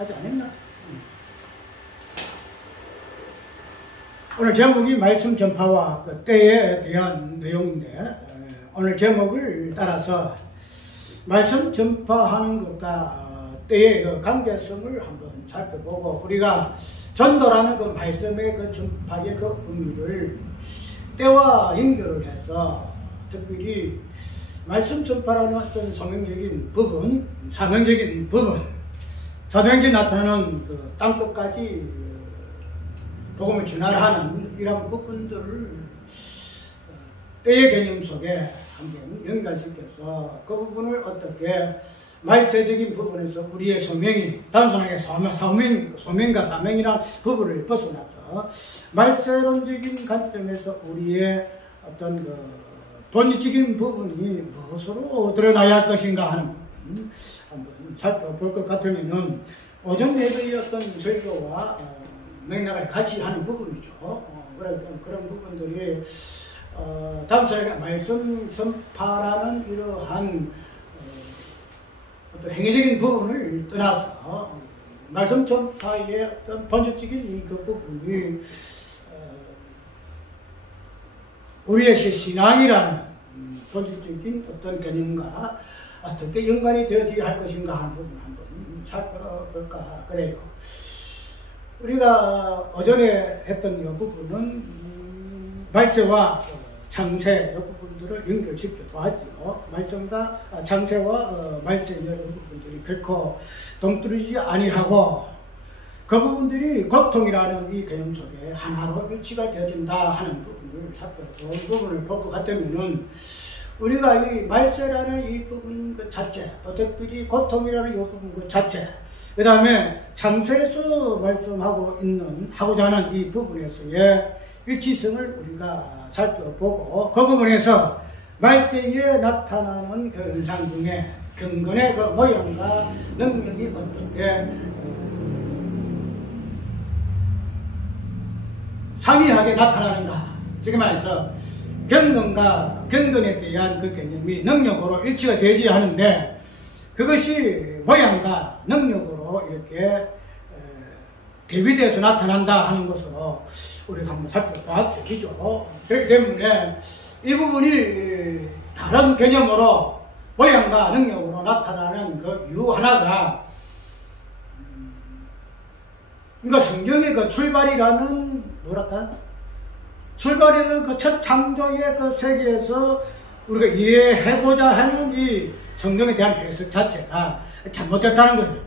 하지 않았나? 오늘 제목이 말씀 전파와 그 때에 대한 내용인데, 오늘 제목을 따라서 말씀 전파하는 것과 때의 그 관계성을 한번 살펴보고, 우리가 전도라는 그 말씀의 그 전파의 그 의미를 때와 연결을 해서 특별히 말씀 전파라는 어떤 사명적인 부분, 사도행전에 나타나는 그 땅끝까지 복음을 전하는 이런 부분들을 때의 개념 속에 한번 연관시켜서 그 부분을 어떻게 말세적인 부분에서 우리의 소명이 단순하게 소명과 사명이라는 부분을 벗어나서 말세론적인 관점에서 우리의 어떤 그 본질적인 부분이 무엇으로 드러나야 할 것인가 하는 부분 한번 살펴볼 것 같으면은 오전 예배의 어떤 설교와 맥락을 같이 하는 부분이죠. 그런 부분들이 다음 시간에 말씀 선파라는 이러한 어떤 행위적인 부분을 떠나서 말씀 전파의 어떤 본질적인 그 부분이 우리의 신앙이라는 본질적인 어떤 개념과 어떻게 연관이 되어져야 할 것인가 하는 부분을 한번 살펴볼까 그래요. 우리가 어전에 했던 이 부분은 말세와 창세 이 부분들을 연결시켜 보았죠. 말씀과 창세와 말세 이 부분들이 결코 동떨어지지 아니하고 그 부분들이 고통이라는 이 개념 속에 하나로 일치가 되어진다 하는 부분을 살펴본 부분을 볼 것 같으면은 우리가 이 말세라는 이 부분 그 자체, 또 특별히 고통이라는 이 부분 그 자체, 그 다음에 창세에서 하고자 하는 이 부분에서의 일치성을 우리가 살펴보고 그 부분에서 말세에 나타나는 그 현상 중에 경건의 그 모양과 능력이 어떻게 상이하게 나타나는가. 지금 말해서 경건과 경건에 대한 그 개념이 능력으로 일치가 되지 하는데 그것이 모양과 능력으로 이렇게 대비돼서 나타난다 하는 것으로 우리가 한번 살펴봤죠. 그렇기 때문에 이 부분이 다른 개념으로 모양과 능력으로 나타나는 그 이유 하나가 그러니까 성경의 그 출발이라는 출발이라는 그 첫 창조의 그 세계에서 우리가 이해해보자 하는 이 성경에 대한 해석 자체가 잘못됐다는 거예요.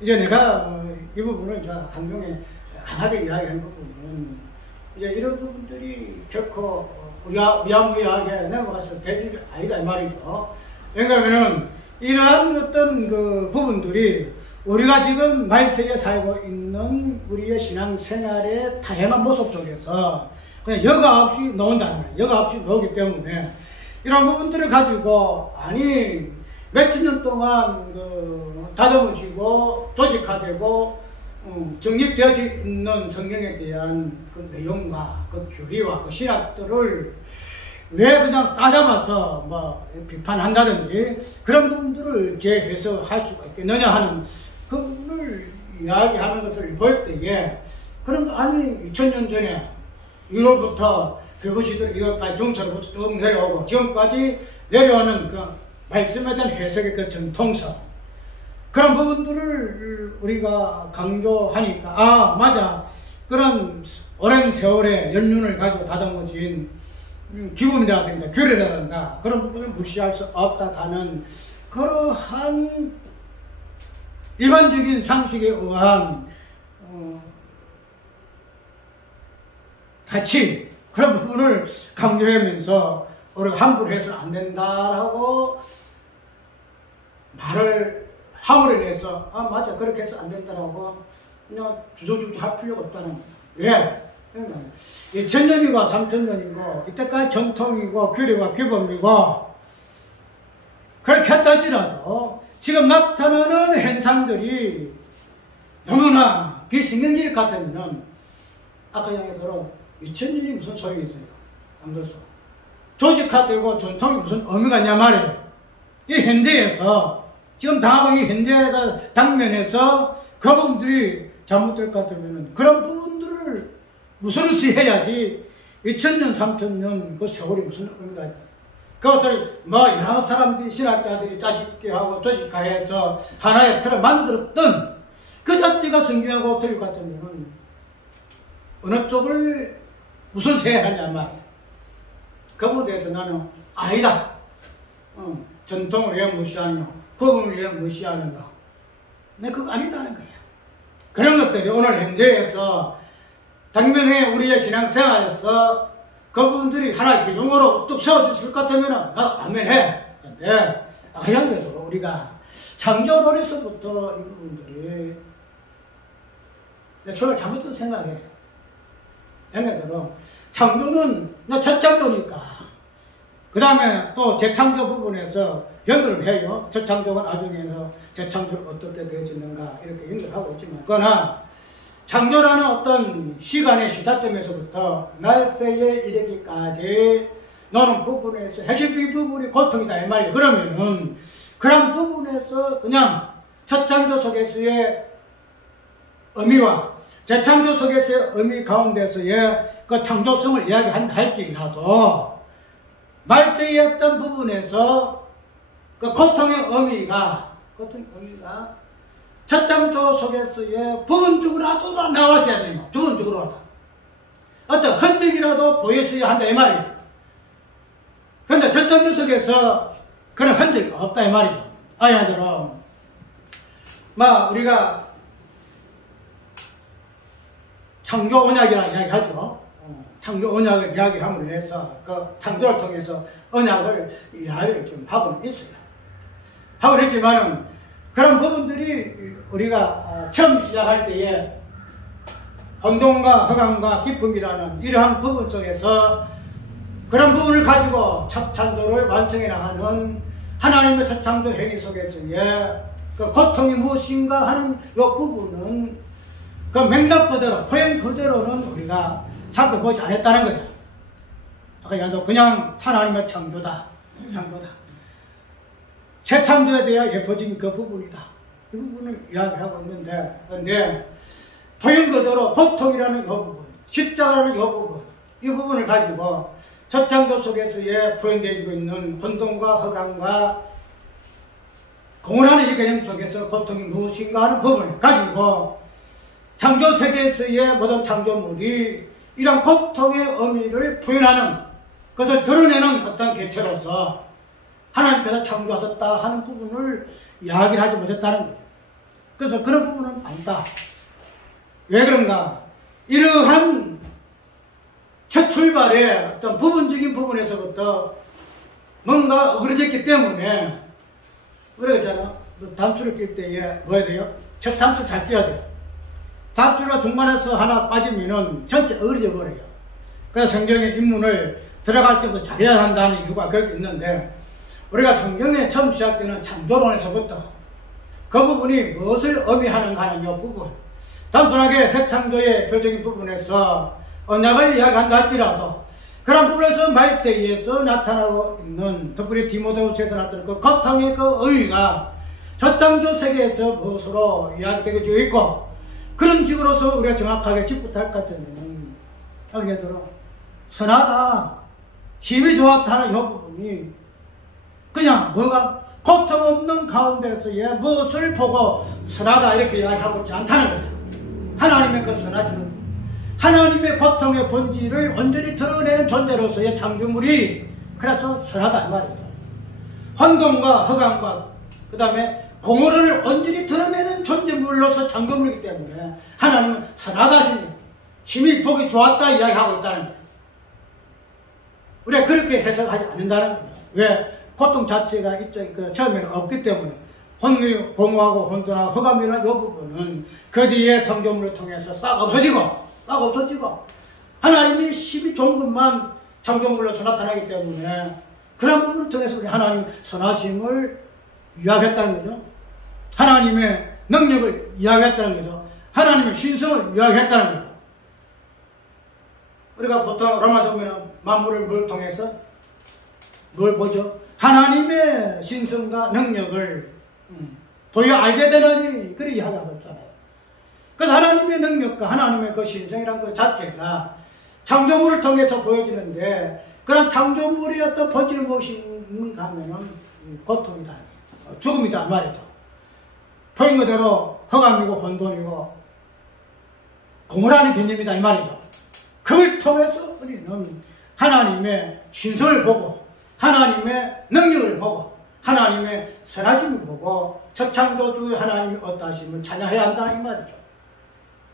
이제 내가 이 부분을 저 강경에 강하게 이야기하는 부분은 이제 이런 부분들이 결코 우야무야하게 넘어가서 될 일이 아니다 이 말이죠. 왜냐하면은 이러한 어떤 그 부분들이 우리가 지금 말세에 살고 있는 우리의 신앙생활의 다양한 모습 속에서 그냥 여과 없이 나온다는 거예요. 여과 없이 나오기 때문에 이런 부분들을 가지고 몇천 년 동안 다듬어지고 조직화되고 정립되어져 있는 성경에 대한 그 내용과 그 교리와 그 신학들을 왜 그냥 따잡아서 비판한다든지 그런 부분들을 재해석할 수가 있겠느냐 하는 그 부분을 이야기하는 것을 볼 때에 그럼 2000년 전에 1월부터 교부시들 이것까지 중세로부터 쭉 내려오고 지금까지 내려오는 그 말씀에 대한 해석의 그 정통성 그런 부분들을 우리가 강조하니까 맞아 그런 오랜 세월의 연륜을 가지고 다듬어진 기본이라든가 교리라든가 그런 부분을 무시할 수 없다는 그러한 일반적인 상식에 의한 가치 그런 부분을 강조하면서 우리가 함부로 해서는 안 된다라고 말을 함으로 인해서 맞아 그렇게 해서 안 된다라고 그냥 주저주저 할 필요가 없다는 거예요. 왜? 2000년이고 3000년이고 이때까지 정통이고 교리와 규범이고 그렇게 했다 할지라도 지금 나타나는 현상들이 너무나 비신경질 같으면은 아까 이야기대로 2000년이 무슨 소용이 있어요? 안 그렇소? 조직화되고 전통이 무슨 의미가 있냐 말이에요. 이 현재에서 지금 당하고 이 현재가 당면에서 그분들이 잘못될 것 같으면 그런 부분들을 무선시해야지 2000년, 3000년 그 세월이 무슨 의미가 있다. 그것을 뭐 여러 사람들이 신학자들이 짜집기하고 조직화해서 하나의 틀을 만들었던 그 자체가 성경하고 틀릴 것 같으면 어느 쪽을 무선시해야 하냐 말이야. 그 부분에 대해서 나는 아니다. 전통을 왜 무시하느냐, 구분을 왜 무시하느냐. 내 그거 아니다는 거야. 그런 것들이 오늘 현재에서 당면에 우리의 신앙생활에서 그분들이 하나의 기둥으로 뚝 세워줬을 것 같으면 나 안면해. 근데 아야에도 우리가 창조론에서부터 이 부분들이 내 저를 잘못된 생각해. 얘네들은 창조는 나 첫 창조니까 그 다음에 또 재창조 부분에서 연결을 해요. 첫 창조가 나중에서 재창조를 어떻게 되어지는가 이렇게 연결하고 있지만 그러나 창조라는 어떤 시간의 시작점에서부터 날새에 이르기까지 노는 부분에서 핵심적인 부분이 고통이다 이 말이에요. 그러면은 그런 부분에서 그냥 첫 창조 속에서의 의미와 재창조 속에서의 의미 가운데서의 그 창조성을 이야기한다 할지라도 말세의 어떤 부분에서 그 고통의 의미가 첫 창조 속에서의 부분적으로 아주 나왔어야 돼요. 부분적으로 하다. 어떤 흔적이라도 보였어야 한다 이 말이에요. 그런데 첫 창조 속에서 그런 흔적이 없다 이 말이죠. 아야들은 막 우리가 창조 언약이라 이야기하죠. 창조 언약을 이야기함으로 해서 그 창조를 통해서 언약을 이야기를 좀 하고는 있어요. 하고는 했지만은 그런 부분들이 우리가 처음 시작할 때에 혼돈과 허감과 기쁨이라는 이러한 부분 속에서 그런 부분을 가지고 첫 창조를 완성해 나가는 하나님의 첫 창조 행위 속에서의 그 고통이 무엇인가 하는 이 부분은 그 맥락 그대로, 포용 그대로는 우리가 살펴보지 않았다는 거야. 아까 그냥 하나님의 창조다. 창조다. 새 창조에 대해 예뻐진 그 부분이다. 이 부분을 이야기하고 있는데, 그런데 포용 그대로 고통이라는 이 부분, 십자가라는 이 부분, 이 부분을 가지고 첫 창조 속에서의 포용되고 있는 혼돈과 허감과 공헌하는 이 개념 속에서 고통이 무엇인가 하는 부분을 가지고 창조 세계에서의 모든 창조물이 이런 고통의 의미를 표현하는 것을 드러내는 어떤 개체로서 하나님께서 창조하셨다 하는 부분을 이야기를 하지 못했다는 거죠. 그래서 그런 부분은 아니다. 왜 그런가? 이러한 첫 출발의 어떤 부분적인 부분에서부터 뭔가 어그러졌기 때문에 그러잖아. 단추를 낄 때에 뭐 해야 돼요? 첫 단추 잘 끼워야 돼요. 단추가 중간에서 하나 빠지면은 전체 어그러져 버려요. 그래서 성경의 입문을 들어갈 때부터 잘해야 한다는 이유가 거기 있는데 우리가 성경에 처음 시작되는 창조론에서부터 그 부분이 무엇을 의미하는가 하는 이 부분 단순하게 새 창조의 표적인 부분에서 언약을 이야기한다 할지라도 그런 부분에서 말세에서 나타나고 있는 특별히 디모데후서에서 나타나는 그 고통의 그 의미가 첫 창조 세계에서 무엇으로 이야기되고 있고 그런 식으로서 우리가 정확하게 짚고 할 것 같으면 하게 들어 선하다 힘이 좋았다 하는 이 부분이 그냥 뭐가 고통 없는 가운데서의 무엇을 보고 선하다 이렇게 이야기하고 있지 않다는 거예요. 하나님의 그 선하시는 하나님의 고통의 본질을 온전히 드러내는 존재로서의 창조물이 그래서 선하다 이 말이죠. 혼돈과 허감과 그 다음에 공허를 온전히 드러내는 존재물로서 창조물이기 때문에 하나님은 선하다 하시니 힘이 보기 좋았다 이야기하고 있다는 거예요. 우리가 그렇게 해석하지 않는다는 거예요. 왜? 고통 자체가 이쪽 그 처음에는 없기 때문에 혼돈이 공허하고 혼돈하고 허감이라는 이 부분은 그 뒤에 창조물을 통해서 싹 없어지고 하나님이 힘이 좋은 것만 창조물로서 나타나기 때문에 그런 부분을 통해서 우리 하나님 선하심을 이야기했다는 거죠. 하나님의 능력을 이야기했다는 거죠. 하나님의 신성을 이야기했다는 거죠. 우리가 보통 로마서 보면 만물을 뭘 통해서 뭘 보죠? 하나님의 신성과 능력을 도리어 알게 되느니 그렇게 이야기하고 있잖아요. 그래서 하나님의 능력과 하나님의 그 신성이라는 것 자체가 창조물을 통해서 보여지는데 그런 창조물의 어떤 본질이 무엇인가 하면은 고통이다, 죽음이다 말이죠. 표현 그대로 흑암이고 혼돈이고 공허라는 개념이다 이 말이죠. 그걸 통해서 우리는 하나님의 신성을 보고 하나님의 능력을 보고 하나님의 선하심을 보고 첫 창조주의 하나님이 어떠하심을 찬양해야 한다 이 말이죠.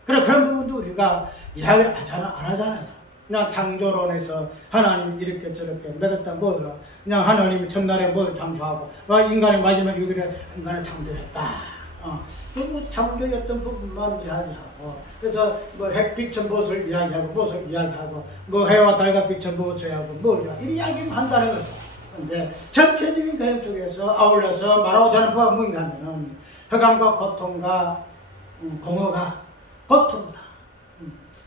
그런 부분도 우리가 이야기를 안 하잖아요. 그냥 창조론에서 하나님이 이렇게 저렇게 맺었다 뭐라 그냥 하나님이 첫날에 뭘 창조하고 인간의 마지막 6일에 인간을 창조했다. 그 창조였던 부분만 이야기하고 그래서 뭐 햇빛은 무엇을 이야기하고 무엇을 이야기하고 뭐 해와 달과 빛은 무엇을 하고 뭘 이 이야기만 한다는 거죠. 근데 전체적인 개념 속에서 아울러서 말하고자 하는 바가 뭔가 하면 흑암과 고통과 공허가 고통이다.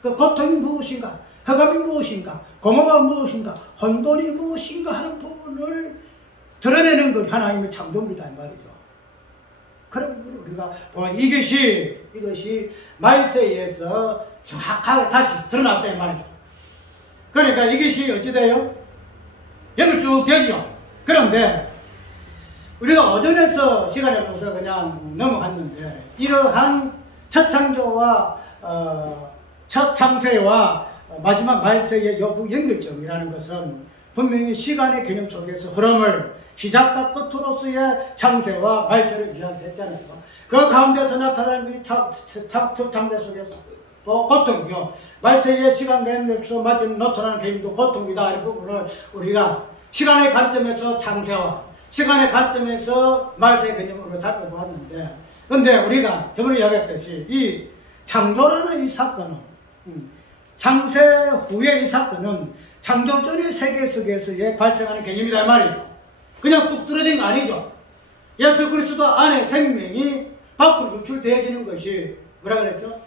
그 고통이 무엇인가? 흑암이 무엇인가? 공허가 무엇인가? 혼돈이 무엇인가 하는 부분을 드러내는 것 하나님의 창조물이다 이 말이죠. 그런 부분을 우리가 이것이 말세에서 정확하게 다시 드러났다 이 말이죠. 그러니까 이것이 어찌돼요? 연결 쭉 되죠. 그런데 우리가 오전에서 시간이 없어서 그냥 넘어갔는데 이러한 첫 창조와 첫 창세와 마지막 말세의 연결점이라는 것은 분명히 시간의 개념 속에서 흐름을 시작과 끝으로서의 창세와 말세를 이야기했잖아요. 그 가운데서 나타나는 것이 창세 속에서 또 고통이요. 말세의 시간 개념에서 마지막 나타나는 개념도 고통이다. 이 부분을 우리가 시간의 관점에서 창세와 시간의 관점에서 말세의 개념으로 살펴보았는데 근데 우리가 저번에 이야기했듯이 이 창조라는 이 사건은 창세 후의 이 사건은 창조 전의 세계 속에서의 발생하는 개념이다 이 말이죠. 그냥 뚝 떨어진 거 아니죠. 예수 그리스도 안에 생명이 밖으로 유출되어지는 것이 뭐라 그랬죠?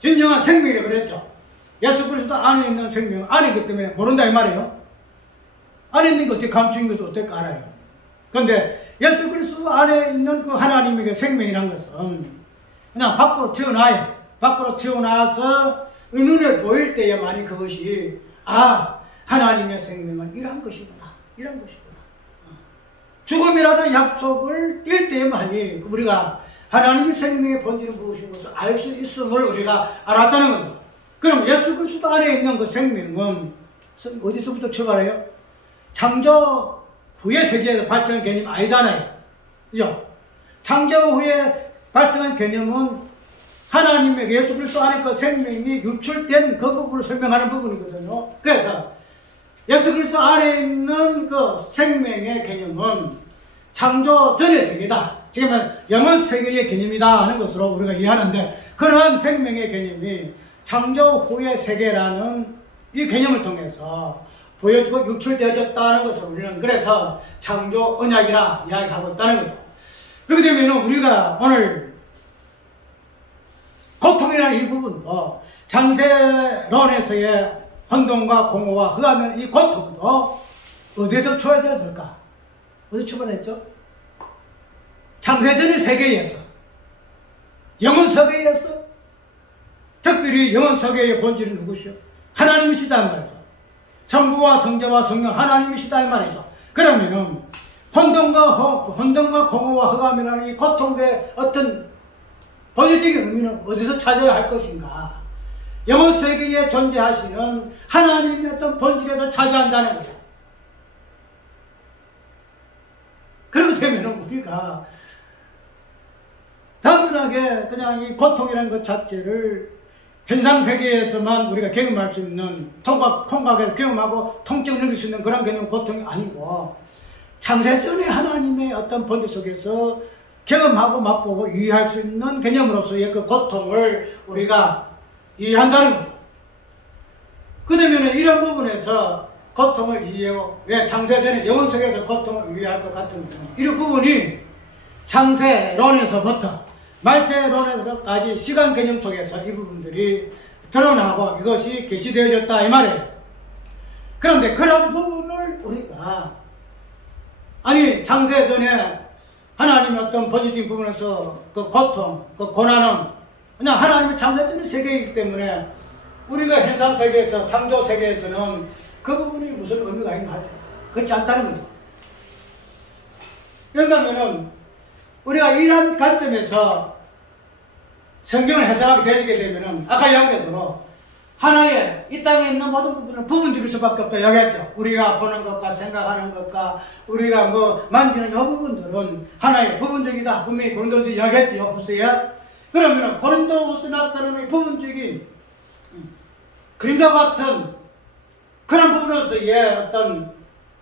진정한 생명이라고 그랬죠. 예수 그리스도 안에 있는 생명은 아니기 때문에 모른다 이 말이에요. 안에 있는 거 어떻게 감추인 것도 어떻게 알아요. 그런데 예수 그리스도 안에 있는 그 하나님의 생명이란 것은 그냥 밖으로 튀어나와요. 밖으로 튀어나와서 눈에 보일 때에만이 그것이 하나님의 생명은 이런 것이구나. 이런 것이구나. 죽음이라는 약속을 띌 때에만이 우리가 하나님의 생명의 본질은 무엇인 것을 알 수 있음을 우리가 알았다는 거죠. 그럼 예수 그리스도 안에 있는 그 생명은 어디서부터 출발해요? 창조 후의 세계에서 발생한 개념이 아니잖아요. 그죠? 창조 후에 발생한 개념은 하나님의 예수 그리스도 안에 그 생명이 유출된 그 부분을 설명하는 부분이거든요. 그래서 예수 그리스도 안에 있는 그 생명의 개념은 창조 전의 세계다. 지금은 영원 세계의 개념이다 하는 것으로 우리가 이해하는데 그러한 생명의 개념이 창조 후의 세계라는 이 개념을 통해서 보여주고 유출되어졌다는 것을 우리는 그래서 창조 언약이라 이야기하고 있다는 거죠. 그렇게 되면 우리가 오늘 고통이라는 이 부분도 창세론에서의 혼돈과 공허와 흑암의 이 고통도 어디에서 출발되었을까? 어디서 출발했죠? 창세전의 세계에서 영혼 세계에서 특별히 영혼 세계의 본질은 누구시오? 하나님이시다 말이죠. 성부와 성자와 성령 하나님이시다 말이죠. 그러면은 혼돈과 공허와 흑암이라는 이 고통의 어떤 본질적인 의미는 어디서 찾아야 할 것인가? 영혼 세계에 존재하시는 하나님의 어떤 본질에서 차지한다는 거죠. 그렇게 되면 우리가 단순하게 그냥 이 고통이라는 것 자체를 현상 세계에서만 우리가 경험할 수 있는 콩각에서 경험하고 통증을 느낄 수 있는 그런 개념 고통이 아니고 창세전의 하나님의 어떤 본질 속에서 경험하고 맛보고 이해할 수 있는 개념으로서의 그 고통을 우리가 이해한다는 거죠. 그러면 이런 부분에서 고통을 이해하고 왜 창세전의 영혼 속에서 고통을 이해할 것 같으면 이런 부분이 창세론에서부터 말세론에서까지 시간 개념 속에서 이 부분들이 드러나고 이것이 계시되어졌다 이 말이에요. 그런데 그런 부분을 우리가 창세전에 하나님의 어떤 본질적인 부분에서 그 고통, 그 고난은 그냥 하나님의 창조적인 세계이기 때문에 우리가 현상 세계에서, 창조 세계에서는 그 부분이 무슨 의미가 있나 하죠. 그렇지 않다는 거죠. 그러니까는 우리가 이런 관점에서 성경을 해석하게 되게 되면은 아까 이야기한 대로 하나의 이 땅에 있는 모든 부분은 부분적일 수밖에 없다 이야기했죠. 우리가 보는 것과 생각하는 것과 우리가 뭐 만지는 이 부분들은 하나의 부분적이다. 분명히 고린도후서 이야기했죠. 보세요. 그러면은 고린도후서 나타나는 부분적인 그림과 같은 그런 부분으로서의 어떤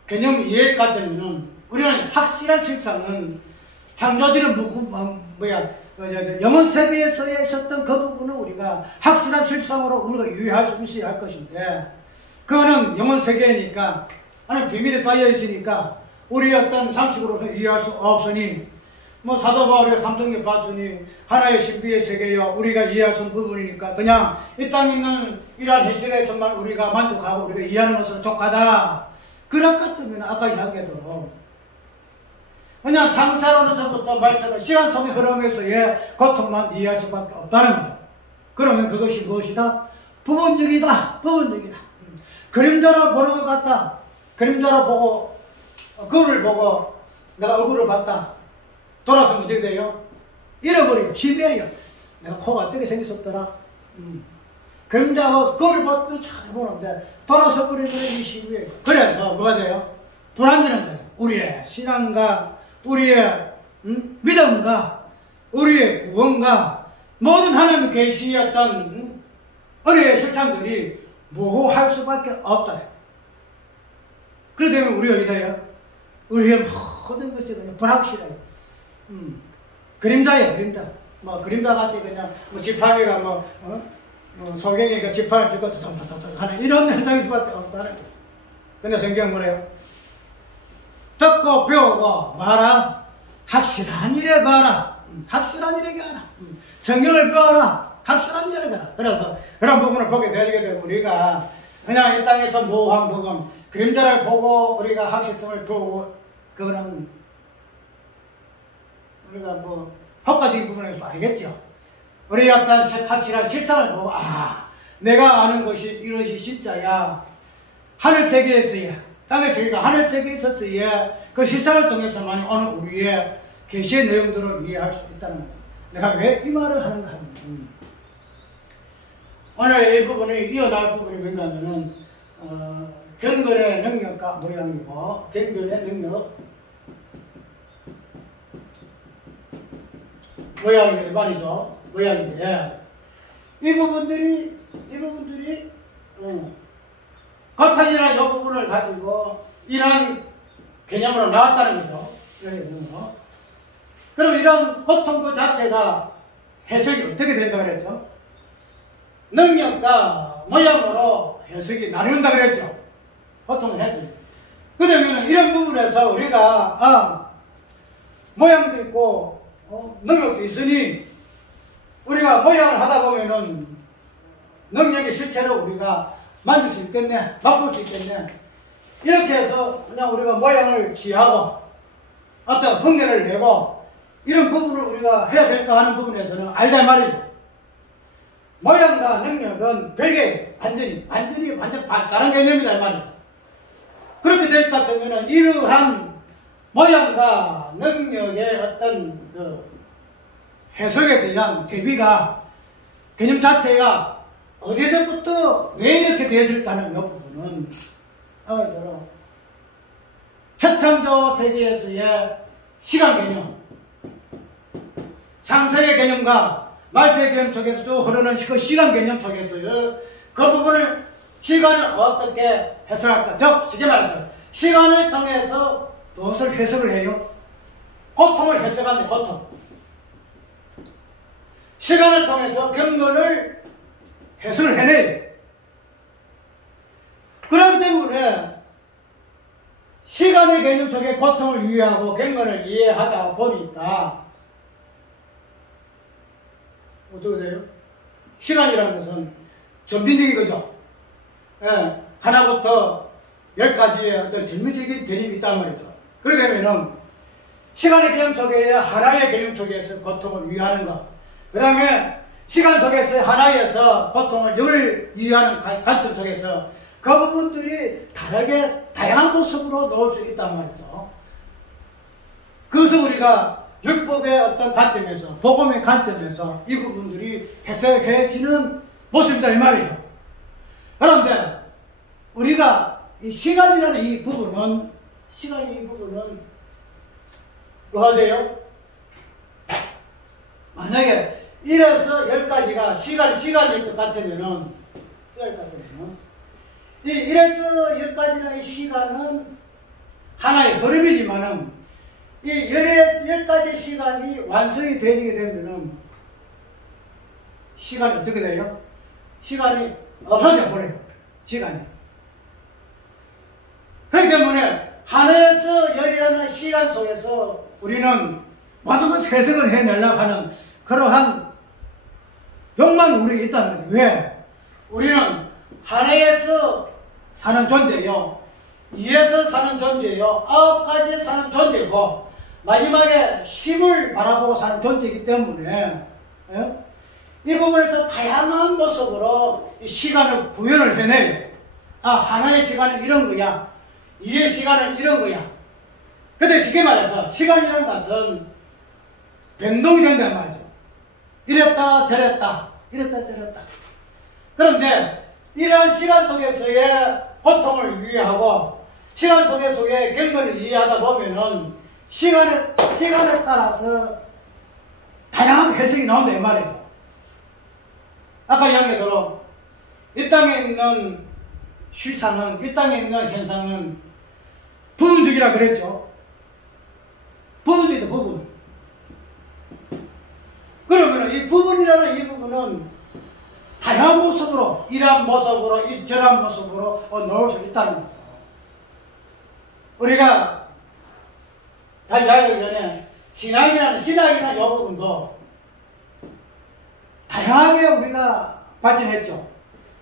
개념 이해가 되면은 우리는 확실한 실상은 창조주는 영혼 세계에서 있었던 그 부분을 우리가 확실한 실상으로 우리가 유의할 수 있어야 할 것인데, 그거는 영혼 세계니까, 하나님 비밀에 쌓여 있으니까, 우리 어떤 상식으로서 이해할 수 없으니, 뭐 사도 바울의 삼성경 봤으니, 하나의 신비의 세계여 우리가 이해할 수 없는 부분이니까, 그냥 이 땅에 있는 이러한 현실에서만 우리가 만족하고 우리가 이해하는 것은 족하다. 그럴 것 같으면 아까 이야기했도록, 그냥 창세로부터 말씀은 시간 속의 흐름에서의 고통만 이해할 수밖에 없다는 거죠. 그러면 그것이 무엇이다? 부분적이다. 부분적이다. 그림자로 보는 것 같다. 그림자로 보고 거울을 보고 내가 얼굴을 봤다. 돌아서면 어떻게 돼요? 잃어버리고 희비해요. 내가 코가 어떻게 생겼었더라. 그림자가 거울을 봤더니 잘 보는데 돌아서 버리면 이 희비해요. 그래서 뭐가 돼요? 불안되는 거예요. 우리의 신앙과 우리의 믿음과 우리의 구원과 모든 하나님의 계시였던 은혜의 실상들이 모호할 수밖에 없다. 그렇기 때문에 우리가 이래요. 우리의 모든 것이 그냥 불확실해요. 그림자예요, 그림자. 뭐 그림자 같이 그냥 뭐 지팡이가 소경이가 지팡이를 쥐고 덕덕덕 하는 이런 현상일 수밖에 없다는 거예요. 근데 성경은 뭐래요? 듣고 배우고 봐라. 확실한 일에 봐라. 확실한 일에 가라. 성경을 배워라. 확실한 일에 가라. 그래서 그런 부분을 보게 되게 되면 우리가 그냥 이 땅에서 모호한 부분, 그림자를 보고 우리가 확실성을 배우고 그거는 우리가 뭐 효과적인 부분에서 알겠죠. 우리가 어떤 확실한 실상을 보고 내가 아는 것이 이것이 진짜야. 하늘 세계에서야. 땅의 세계가 하늘 세계에 있었어야 그 실상을 통해서만 오늘 우리의 계시의 내용들을 이해할 수 있다는 거예요. 내가 왜 이 말을 하는가 하면 오늘 이 부분이 이어날 부분이 뭔가하면은 경건의 능력과 모양이고 경건의 능력 모양이 일반이죠. 모양인데 이 부분들이 고통이라는 이 부분을 가지고 이런 개념으로 나왔다는 거죠. 그럼 이런 고통 그 자체가 해석이 어떻게 된다고 그랬죠? 능력과 모양으로 해석이 나눈다 그랬죠. 고통의 해석이. 그러면 이런 부분에서 우리가 모양도 있고 능력도 있으니 우리가 모양을 하다 보면은 능력의 실체를 우리가 만질 수 있겠네, 맛볼 수 있겠네. 이렇게 해서 그냥 우리가 모양을 취하고 어떤 흉내를 내고 이런 부분을 우리가 해야 될까 하는 부분에서는 아니다 말이죠. 모양과 능력은 별개, 완전 다른 개념이다 말이죠. 그렇게 될 것 같으면 이러한 모양과 능력의 어떤 그 해석에 대한 대비가 개념 자체가 어디서부터 왜 이렇게 되었을까 하는 이 부분은 초창조 세계에서의 시간 개념, 창세의 개념과 말세의 개념 속에서 쭉 흐르는 그 시간 개념 속에서요, 그 부분을 시간을 어떻게 해석할까? 즉, 쉽게 말해서 시간을 통해서 무엇을 해석을 해요? 고통을 해석하는데 고통. 시간을 통해서 경건을 해석을 해내요. 그렇기 때문에 시간의 개념 속에 고통을 이해하고 경건을 이해하다 보니까 어떻게 돼요? 시간이라는 것은 전bin적인 거죠. 예, 하나부터 10가지의 어떤 전bin적인 개념이 있단 말이죠. 그러게 되면은 시간의 개념 속에 하나의 개념 속에서 고통을 위하는 것. 그 다음에 시간 속에서 하나에서 고통을 늘 이해하는 관점 속에서 그 부분들이 다르게 다양한 모습으로 놓을 수 있단 말이죠. 그것을 우리가 율법의 어떤 관점에서 복음의 관점에서 이 부분들이 해석해지는 모습이다 이 말이죠. 그런데 우리가 이 시간이라는 이 부분은 뭐가 돼요? 만약에 1에서 10까지가 시간일 것 같으면은 이 1에서 10까지의 시간은 하나의 흐름이지만은 이 10에서 10까지 시간이 완성이 되게 되면은 시간이 어떻게 돼요? 시간이 없어져 버려요. 시간이. 그렇기 때문에 하나에서 10이라는 시간 속에서 우리는 모든 것을 해석을 해내려고 하는 그러한 욕망이 우리에게 있다는 거예요. 왜? 우리는 하나에서 사는 존재요, 2에서 사는 존재요, 9까지 사는 존재고 마지막에 10을 바라보고 사는 존재이기 때문에 이 부분에서 다양한 모습으로 이 시간을 구현을 해내요. 아, 하나의 시간은 이런 거야, 2의 시간은 이런 거야. 근데 쉽게 말해서 시간이라는 것은 변동이 된단 말이죠. 이랬다 저랬다 그런데 이러한 시간 속에서의 고통을 이해하고 시간 속에서의 경건을 이해하다 보면은 시간에 따라서 다양한 해석이 나온다 이 말이에요. 아까 이야기대로 이 땅에 있는 실상은, 이 땅에 있는 현상은 부분적이라 그랬죠. 부분적이다, 부분. 그러면 이 부분이라는 이 부분은 다양한 모습으로, 이러한 모습으로, 저러한 모습으로 넣을 수 있다는 거죠. 우리가 다 이야기하기 전에 신학이라는 이 부분도 다양하게 우리가 발전했죠.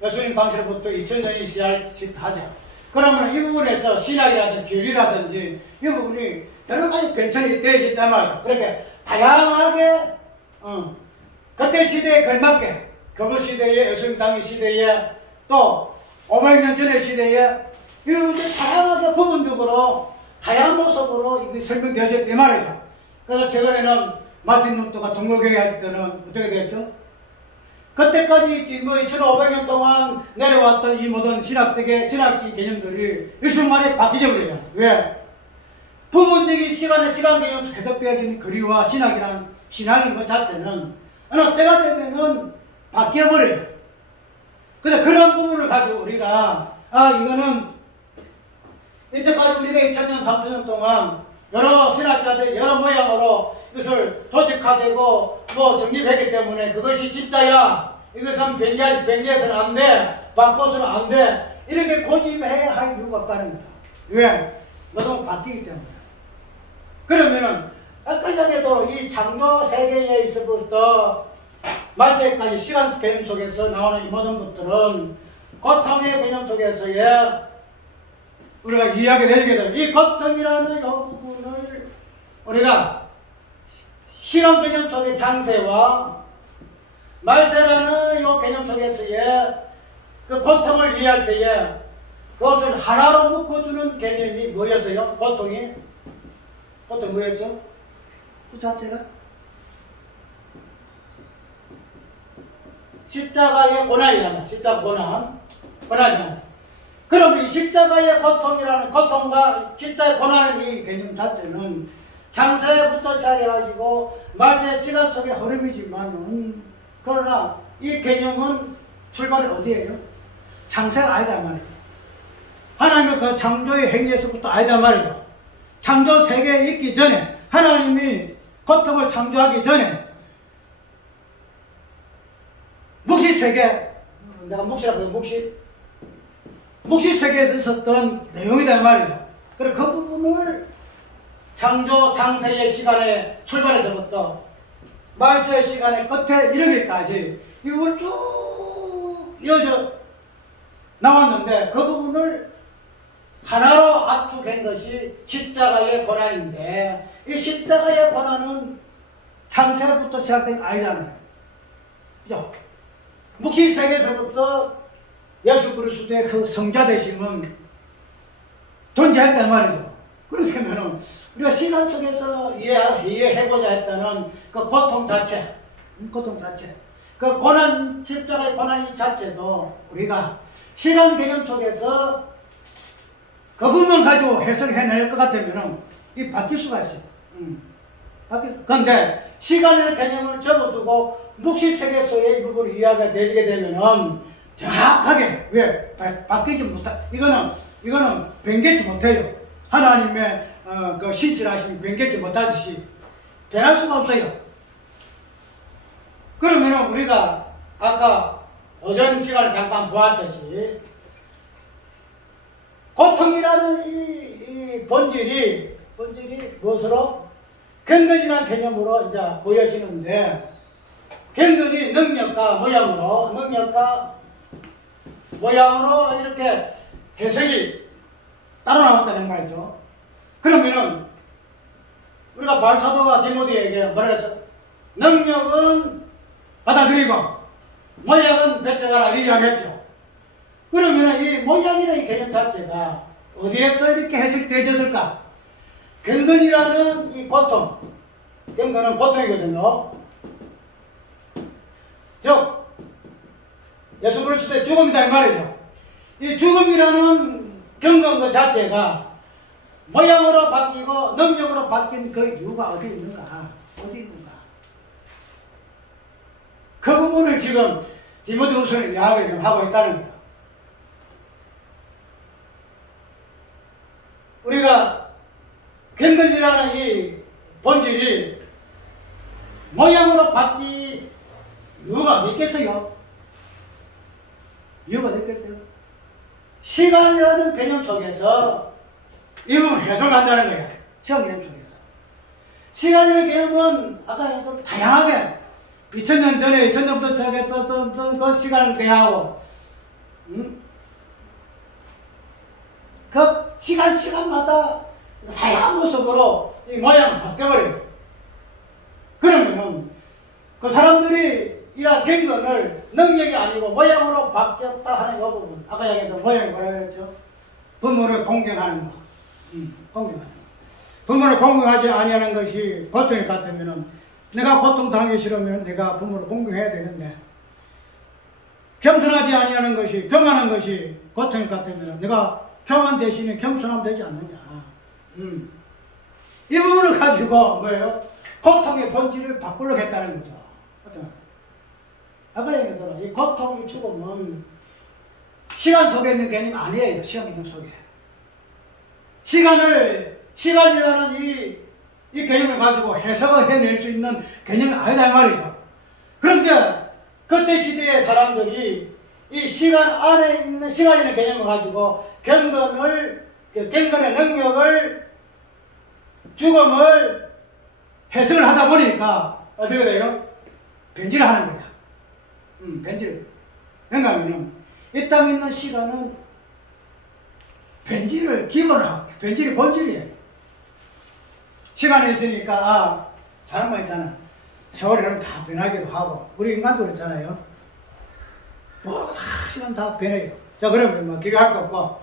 예수님 방식으로부터 2000년이 시작하자. 그러면 이 부분에서 신학이라든지 교리라든지 이 부분이 여러 가지 변천이 되어 있기 때문에 그렇게 다양하게 그때 시대에 걸맞게 교부 시대에, 예수님 당의 시대에, 또 500년 전의 시대에 이렇게 다양하게 부분적으로 다양한 모습으로 이게 설명되어졌단 말이에요. 그래서 최근에는 마틴 루터가 종교개혁 할 때는 어떻게 됐죠? 그때까지 뭐 2500년 동안 내려왔던 이 모든 신학적인 개념들이 일순간에 바뀌죠 그래요. 왜? 부분적인 시간 개념 해석되어진 교리와 신학인 것 자체는 어느 때가 되면은 바뀌어버려요. 근데 그런 부분을 가지고 우리가 이거는 이때까지 우리가 2000년, 3000년 동안 여러 신학자들이 여러 모양으로 이것을 조직화되고 정립했기 때문에 그것이 진짜야, 이것은 변개해서는 안 돼, 바꿔서는 안 돼, 이렇게 고집해야 할 이유가 없다는 거다. 왜? 너무 바뀌기 때문에. 그러면은 아까 전에도 이 창조 세계에 있어부터 말세까지 시간 개념 속에서 나오는 이 모든 것들은 고통의 개념 속에서의 우리가 이해하게 되게 되면 이 고통이라는 이 부분을 우리가 시간 개념 속의 장세와 말세라는 이 개념 속에서의 그 고통을 이해할 때에 그것을 하나로 묶어주는 개념이 뭐였어요? 고통이? 고통 뭐였죠? 그 자체가? 십자가의 고난이잖아. 십자가 고난이잖아. 그럼 이 십자가의 고통이라는 고통과 십자가의 고난의 개념 자체는 장세부터 시작해가지고 말세 시간 속의 흐름이지만은 그러나 이 개념은 출발이 어디예요? 장세가 아니다 말이에요. 하나님의 그 창조의 행위에서부터 아니다 말이에요. 창조 세계에 있기 전에 하나님이 고통을 창조하기 전에 묵시세계, 내가 묵시라고 해요. 묵시세계에서 있었던 내용이다 말이죠. 그래서 그 부분을 창조 장세의 시간에 출발해서부터 말세의 시간의 끝에 이르기까지 이 부분을 쭉 이어져 나왔는데 그 부분을 하나로 압축한 것이 십자가의 고난인데, 이 십자가의 고난은 창세부터 시작된 게 아니잖아요. 그죠? 묵시세계에서부터 예수 그리스도의 그 성자 되심은 존재했단 말이죠. 그렇다면 우리가 시간 속에서 이해해보자 했다는 그 고통 자체, 그 고난, 십자가의 고난 자체도 우리가 시간 개념 속에서 그 부분 가지고 해석해낼 것 같으면 이 바뀔 수가 있어요. 그런데 시간의 개념을 접어두고 묵시세계소의 이 부분을 이해가 되게 되면은 정확하게 왜 바뀌지 못하? 이거는 변개치 못해요. 하나님의 그 신실하심이 변개치 못하듯이 변할 수가 없어요. 그러면은 우리가 아까 오전 시간에 잠깐 보았듯이 고통이라는 이 본질이 무엇으로? 경건이라는 개념으로 이제 보여지는데, 경건이 능력과 모양으로 이렇게 해석이 따로 나왔다는 말이죠. 그러면은 우리가 바울사도가 디모데에게 뭐라 했어? 능력은 받아들이고 모양은 뱉어가라 이 이야기했죠. 그러면 이 모양이라는 개념 자체가 어디에서 이렇게 해석되어졌을까? 경건이라는 이 고통, 경건은 고통이거든요. 즉 예수 그리스도의 죽음이다 이 말이죠. 이 죽음이라는 경건 그 자체가 모양으로 바뀌고 능력으로 바뀐 그 이유가 어디 있는가? 그 부분을 지금 디모데후서는 이야기를 좀 하고 있다는 거예요. 우리가 경건이라는 이 본질이 모양으로 바뀐 이유가 어디 있겠어요? 시간이라는 개념 속에서 이 부분을 해석한다는 거예요. 시간 개념 속에서. 시간이라는 개념은 아까 얘기했던 다양하게 2000년 전에 2000년부터 시작했던 그 시간을 대하고 그 시간마다 다양한 모습으로 이 모양이 바뀌어버려요. 그러면은 그 사람들이 이런 경건을 능력이 아니고 모양으로 바뀌었다 하는 이 부분, 아까 얘기했던 모양이 뭐라 그랬죠? 부모를 공경하는 거. 공경하는 거. 부모를 공경하지 아니하는 것이 고통일 것 같으면은 내가 고통 당하기 싫으면 내가 부모를 공경해야 되는데, 겸손하지 아니하는 것이, 겸하는 것이 고통일 것 같으면 내가 겸한 대신에 겸손하면 되지 않느냐. 이 부분을 가지고 뭐예요? 고통의 본질을 바꾸려고 했다는 거죠. 아까 얘기했잖아. 이 고통이 죽음은 시간 속에 있는 개념이 아니에요. 시간 개념 속에. 시간이라는 이 개념을 가지고 해석을 해낼 수 있는 개념이 아니다 이 말이죠. 그런데 그때 시대의 사람들이 이 시간 안에 있는 시간이라는 개념을 가지고 경건의 능력을, 죽음을 해석을 하다 보니까 어떻게 돼요? 변질을 하는 거야. 변질. 왜냐하면 이 땅에 있는 시간은 변질이 본질이에요. 시간이 있으니까 다른 말 있잖아. 세월이라면 다 변하기도 하고, 우리 인간도 그렇잖아요. 뭐 다 시간 다 변해요. 자, 그러면 뭐 기대할 거 없고,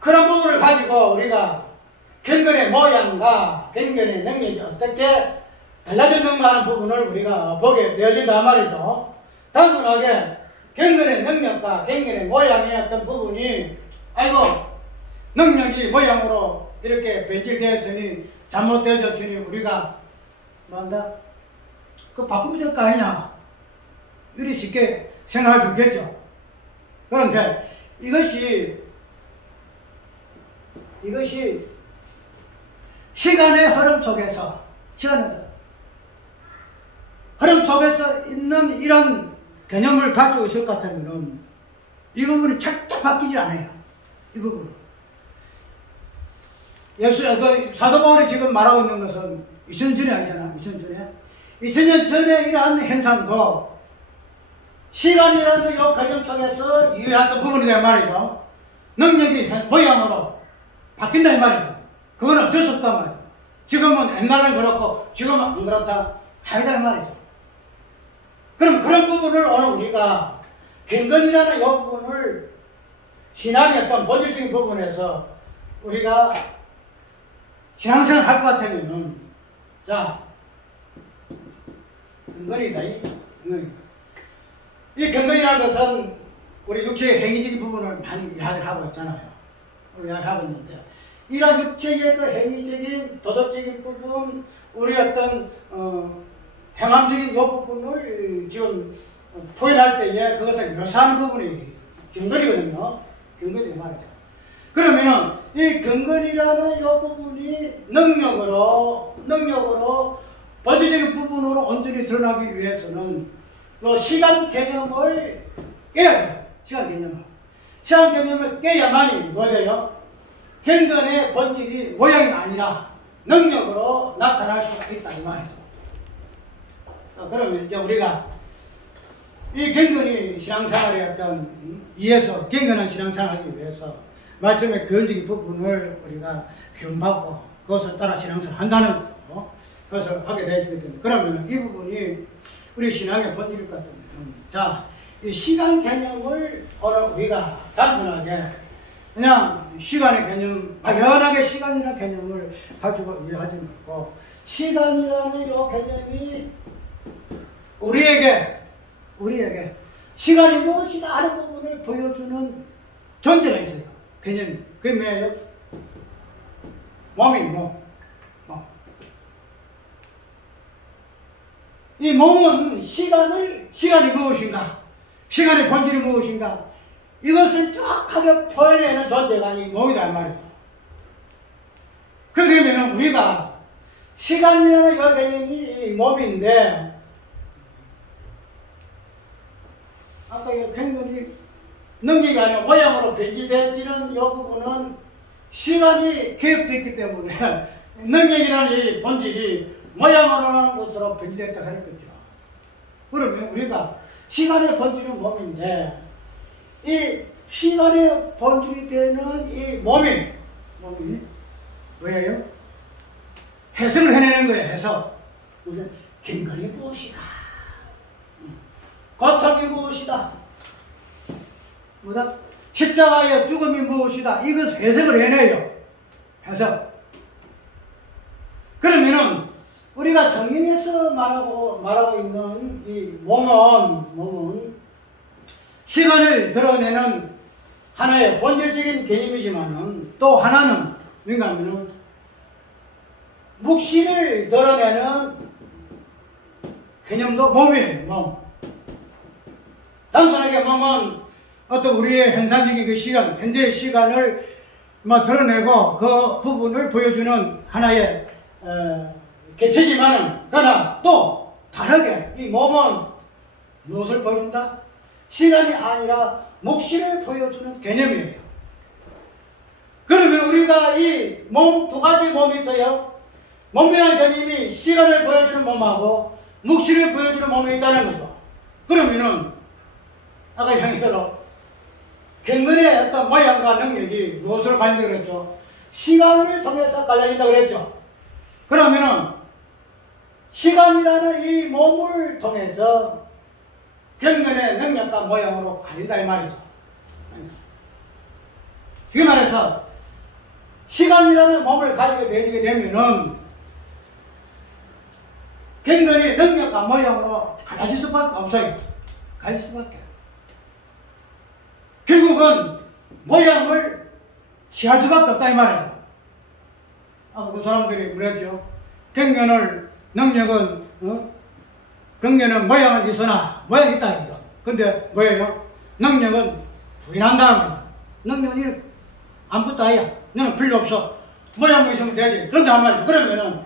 그런 부분을 가지고 우리가 경건의 모양과 경건의 능력이 어떻게 달라졌는가 하는 부분을 우리가 보게 되어진단 말이죠. 단순하게 경건의 능력과 경건의 모양의 어떤 부분이, 아이고 능력이 모양으로 이렇게 변질되었으니, 잘못되어졌으니 우리가 뭐한다? 그거 바꾸면 될 거 아니냐? 이리 쉽게 생각할 수 있겠죠. 그런데 이것이 시간의 흐름 속에서 있는 이런 개념을 가지고 있을 것 같으면 이 부분이 절대 바뀌지 않아요. 이 부분은. 사도 바울이 지금 말하고 있는 것은 2000년 전이 아니잖아. 2000년 전에 이러한 행상도 시간이라는 이 개념 속에서 이해하던 부분이란 말이죠. 능력이 모양으로 바뀐다 이 말이죠. 그건 어쩔 수 없단 말이죠. 지금은 옛날은 그렇고 지금은 안 그렇다 아니다 이 말이죠. 그럼 그런 부분을 오늘 우리가 경건이라는 이 부분을 신앙의 어떤 본질적인 부분에서 우리가 신앙생활 할 것 같으면은 자 경건이다 이 경건이라는 것은 우리 육체의 행위적인 부분을 많이 이야기를 하고 있잖아요. 이야기하고 있는데 이런 육체의 그 행위적인 도덕적인 부분 우리 어떤 행함적인 이 부분을 지금 표현할 때에 그것을 묘사하는 부분이 경건이거든요. 경건이 말이죠. 그러면은 이 경건이라는 이 부분이 능력으로 본질적인 부분으로 온전히 드러나기 위해서는 이 시간 개념을 깨야 돼요. 시간 개념을 깨야만이 뭐예요? 경건의 본질이 모양이 아니라 능력으로 나타날 수가 있다 이 말이죠. 그러면 이제 우리가 이 경건이 신앙생활의 어떤 이해서 경건한 신앙생활하기 위해서 말씀의 교훈적인 부분을 우리가 교훈받고 그것을 따라 신앙생활 한다는 거 그것을 하게 되시게 됩니다. 그러면 이 부분이 우리 신앙의 본질일 것 같으면 자, 이 시간 개념을 오늘 우리가 단순하게 그냥 시간의 개념, 막연하게 시간이라는 개념을 가지고 이해하지 말고 시간이라는 이 개념이 우리에게 시간이 무엇이다 하는 부분을 보여주는 존재가 있어요. 개념이. 그게 뭐예요? 몸이 몸. 이 몸은 시간이 무엇인가? 시간의 본질이 무엇인가? 이것을 정확하게 표현하는 존재가 이 몸이다, 이 말이죠. 그렇게 되면 우리가 시간이라는 이 개념이 이 몸인데, 아까 굉장히 능력이 아니라 모양으로 변질되어지는 이 부분은 시간이 개혁되었기 때문에 능력이라는 이 본질이 모양으로 하는 것으로 변질됐다 할 거죠. 그러면 우리가 시간의 본질은 몸인데 이 시간의 본질이 되는 이 몸이 뭐예요? 해석을 해내는 거예요. 해석. 무슨 경건이 무엇이다. 고통이 무엇이다. 뭐다? 십자가의 죽음이 무엇이다. 이것을 해석을 해내요. 해석. 그러면은 우리가 성경에서 말하고 있는 이 몸은 시간을 드러내는 하나의 본질적인 개념이지만은 또 하나는 뭔가 하면은 묵시를 드러내는 개념도 몸이에요. 몸. 단순하게 몸은 어떤 우리의 현상적인 그 시간, 현재의 시간을 드러내고 그 부분을 보여주는 하나의 개체지만은 그러나 또 다르게 이 몸은 무엇을 보여준다? 시간이 아니라 묵시를 보여주는 개념이에요. 그러면 우리가 이 몸 두 가지 몸이 있어요. 몸이라는 개념이 시간을 보여주는 몸하고 묵시를 보여주는 몸이 있다는 거죠. 그러면은 아까 형님처럼 경건의 어떤 모양과 능력이 무엇으로 관련되어 그랬죠? 시간을 통해서 관련된다고 그랬죠. 그러면은 시간이라는 이 몸을 통해서 경건의 능력과 모양으로 가린다 이 말이죠. 쉽게 말해서 시간이라는 몸을 가지게 되게 되면은 경건의 능력과 모양으로 갈라질 수밖에 없어요. 갈릴 수밖에. 결국은 모양을 취할 수밖에 없다 이 말이죠. 아까 그 사람들이 그랬죠. 능력은 경건은 모양은 있으나 모양이 있다 이죠. 근데 뭐예요? 능력은 부인한다는 거예요. 능력이 안 붙다 이야. 너는 필요 없어. 모양만 있으면 되지. 그런데 한 말이죠. 그러면은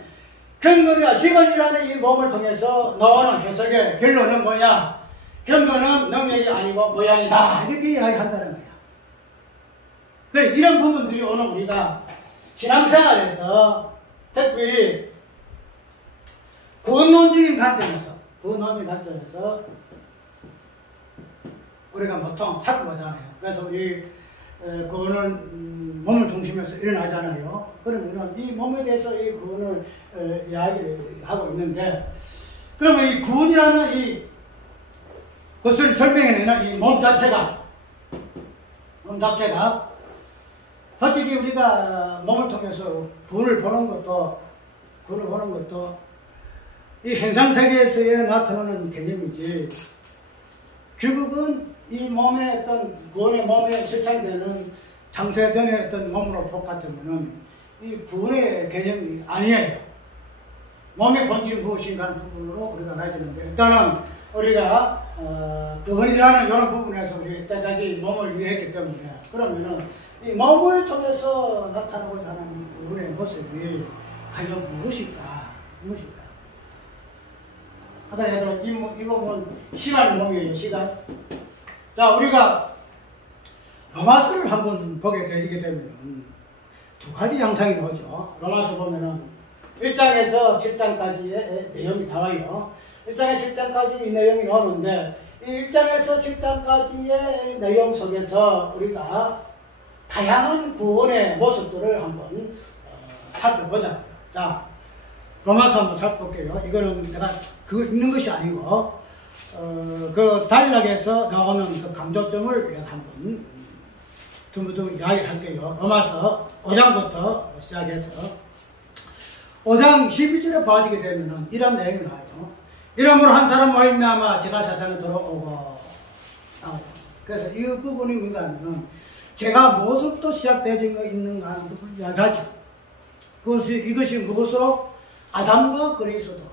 경건이와 시간이라는 이 몸을 통해서 나오는 해석의 결론은 뭐냐? 경건은 능력이 아니고 모양이다. 이렇게 이야기한다는 거야. 그래, 이런 부분들이 오늘 우리가 신앙생활에서 특별히 구원론적인 관점에서 우리가 보통 살펴보잖아요. 그래서 우리 구원은 몸을 중심에서 일어나잖아요. 그러면은 이 몸에 대해서 이 구원을 이야기를 하고 있는데, 그러면 이 구원이라는 이 것을 설명해내는 이 몸 자체가 솔직히 우리가 몸을 통해서 구원을 보는 것도 이 현상세계에서의 나타나는 개념이지, 결국은 이 몸의 어떤 구원의 몸에 실천되는 창세전의 어떤 몸으로 똑같으면은 이 구원의 개념이 아니에요. 몸의 본질이 무엇인가 하는 부분으로 우리가 가지는데, 일단은 우리가 구원이라는 이런 부분에서 우리 이때까지 몸을 이해했기 때문에, 그러면은 이 몸을 통해서 나타나고자 하는 구원의 모습이 과연 무엇일까? 하다 해도 이 몸은 시간 몸이에요, 시간. 자, 우리가 로마서를 한번 보게 되게 되면 두 가지 양상이 나오죠. 로마서 보면은 1장에서 7장까지의 내용이 나와요. 1장에서 7장까지 이 내용이 나오는데, 이 1장에서 7장까지의 내용 속에서 우리가 다양한 구원의 모습들을 한번 살펴보자. 자, 로마서 한번 살펴볼게요. 이거는 내가 그걸 읽는 것이 아니고, 그 단락에서 나오는 그 강조점을 내가 한번 두무두무 이야기를 할게요. 로마서 5장부터 시작해서 5장 12절에 봐지게 되면은 이런 내용이 나와요. 이러므로 한 사람 말미암아 제가 세상에 들어오고 나와요. 그래서 이 부분이 뭔가 하면은 제가 무엇부터 시작되어 있는가 하는 부분을 이야기하죠. 이것이 무엇으로? 아담과 그리스도.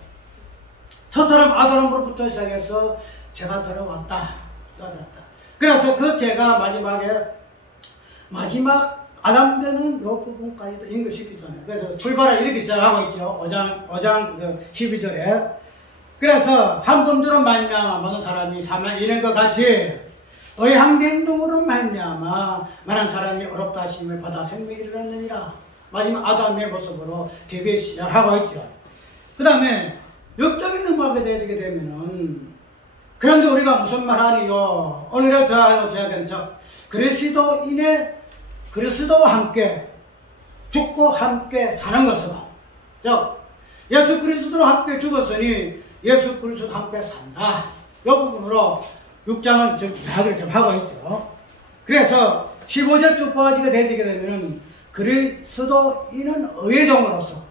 첫사람 아담으로부터 시작해서 제가 들어왔다. 그래서 그 제가 마지막 아담 되는 이 부분까지도 연결시키잖아요. 그래서 출발을 이렇게 시작하고 있죠. 5장 12절에. 그래서 한 범죄로 말미암아 모든 사람이 사망 이런 것 같이 의한 행동으로 말미암아 많은 사람이 어렵다 하심을 받아 생명에 이르렀느니라. 마지막 아담의 모습으로 데뷔 시작하고 있죠. 그 다음에 6장에 넘어가게 되게 되면은, 그런데 우리가 무슨 말 하니요? 오늘에 더하여 제하된 적 그리스도와 함께 죽고 함께 사는 것으로, 즉 예수 그리스도와 함께 죽었으니 예수 그리스도와 함께 산다. 이 부분으로 6장은 지금 이야기를 좀 하고 있어요. 그래서 15절 쭉 빠지게 되게 되면은 그리스도인은 의종으로서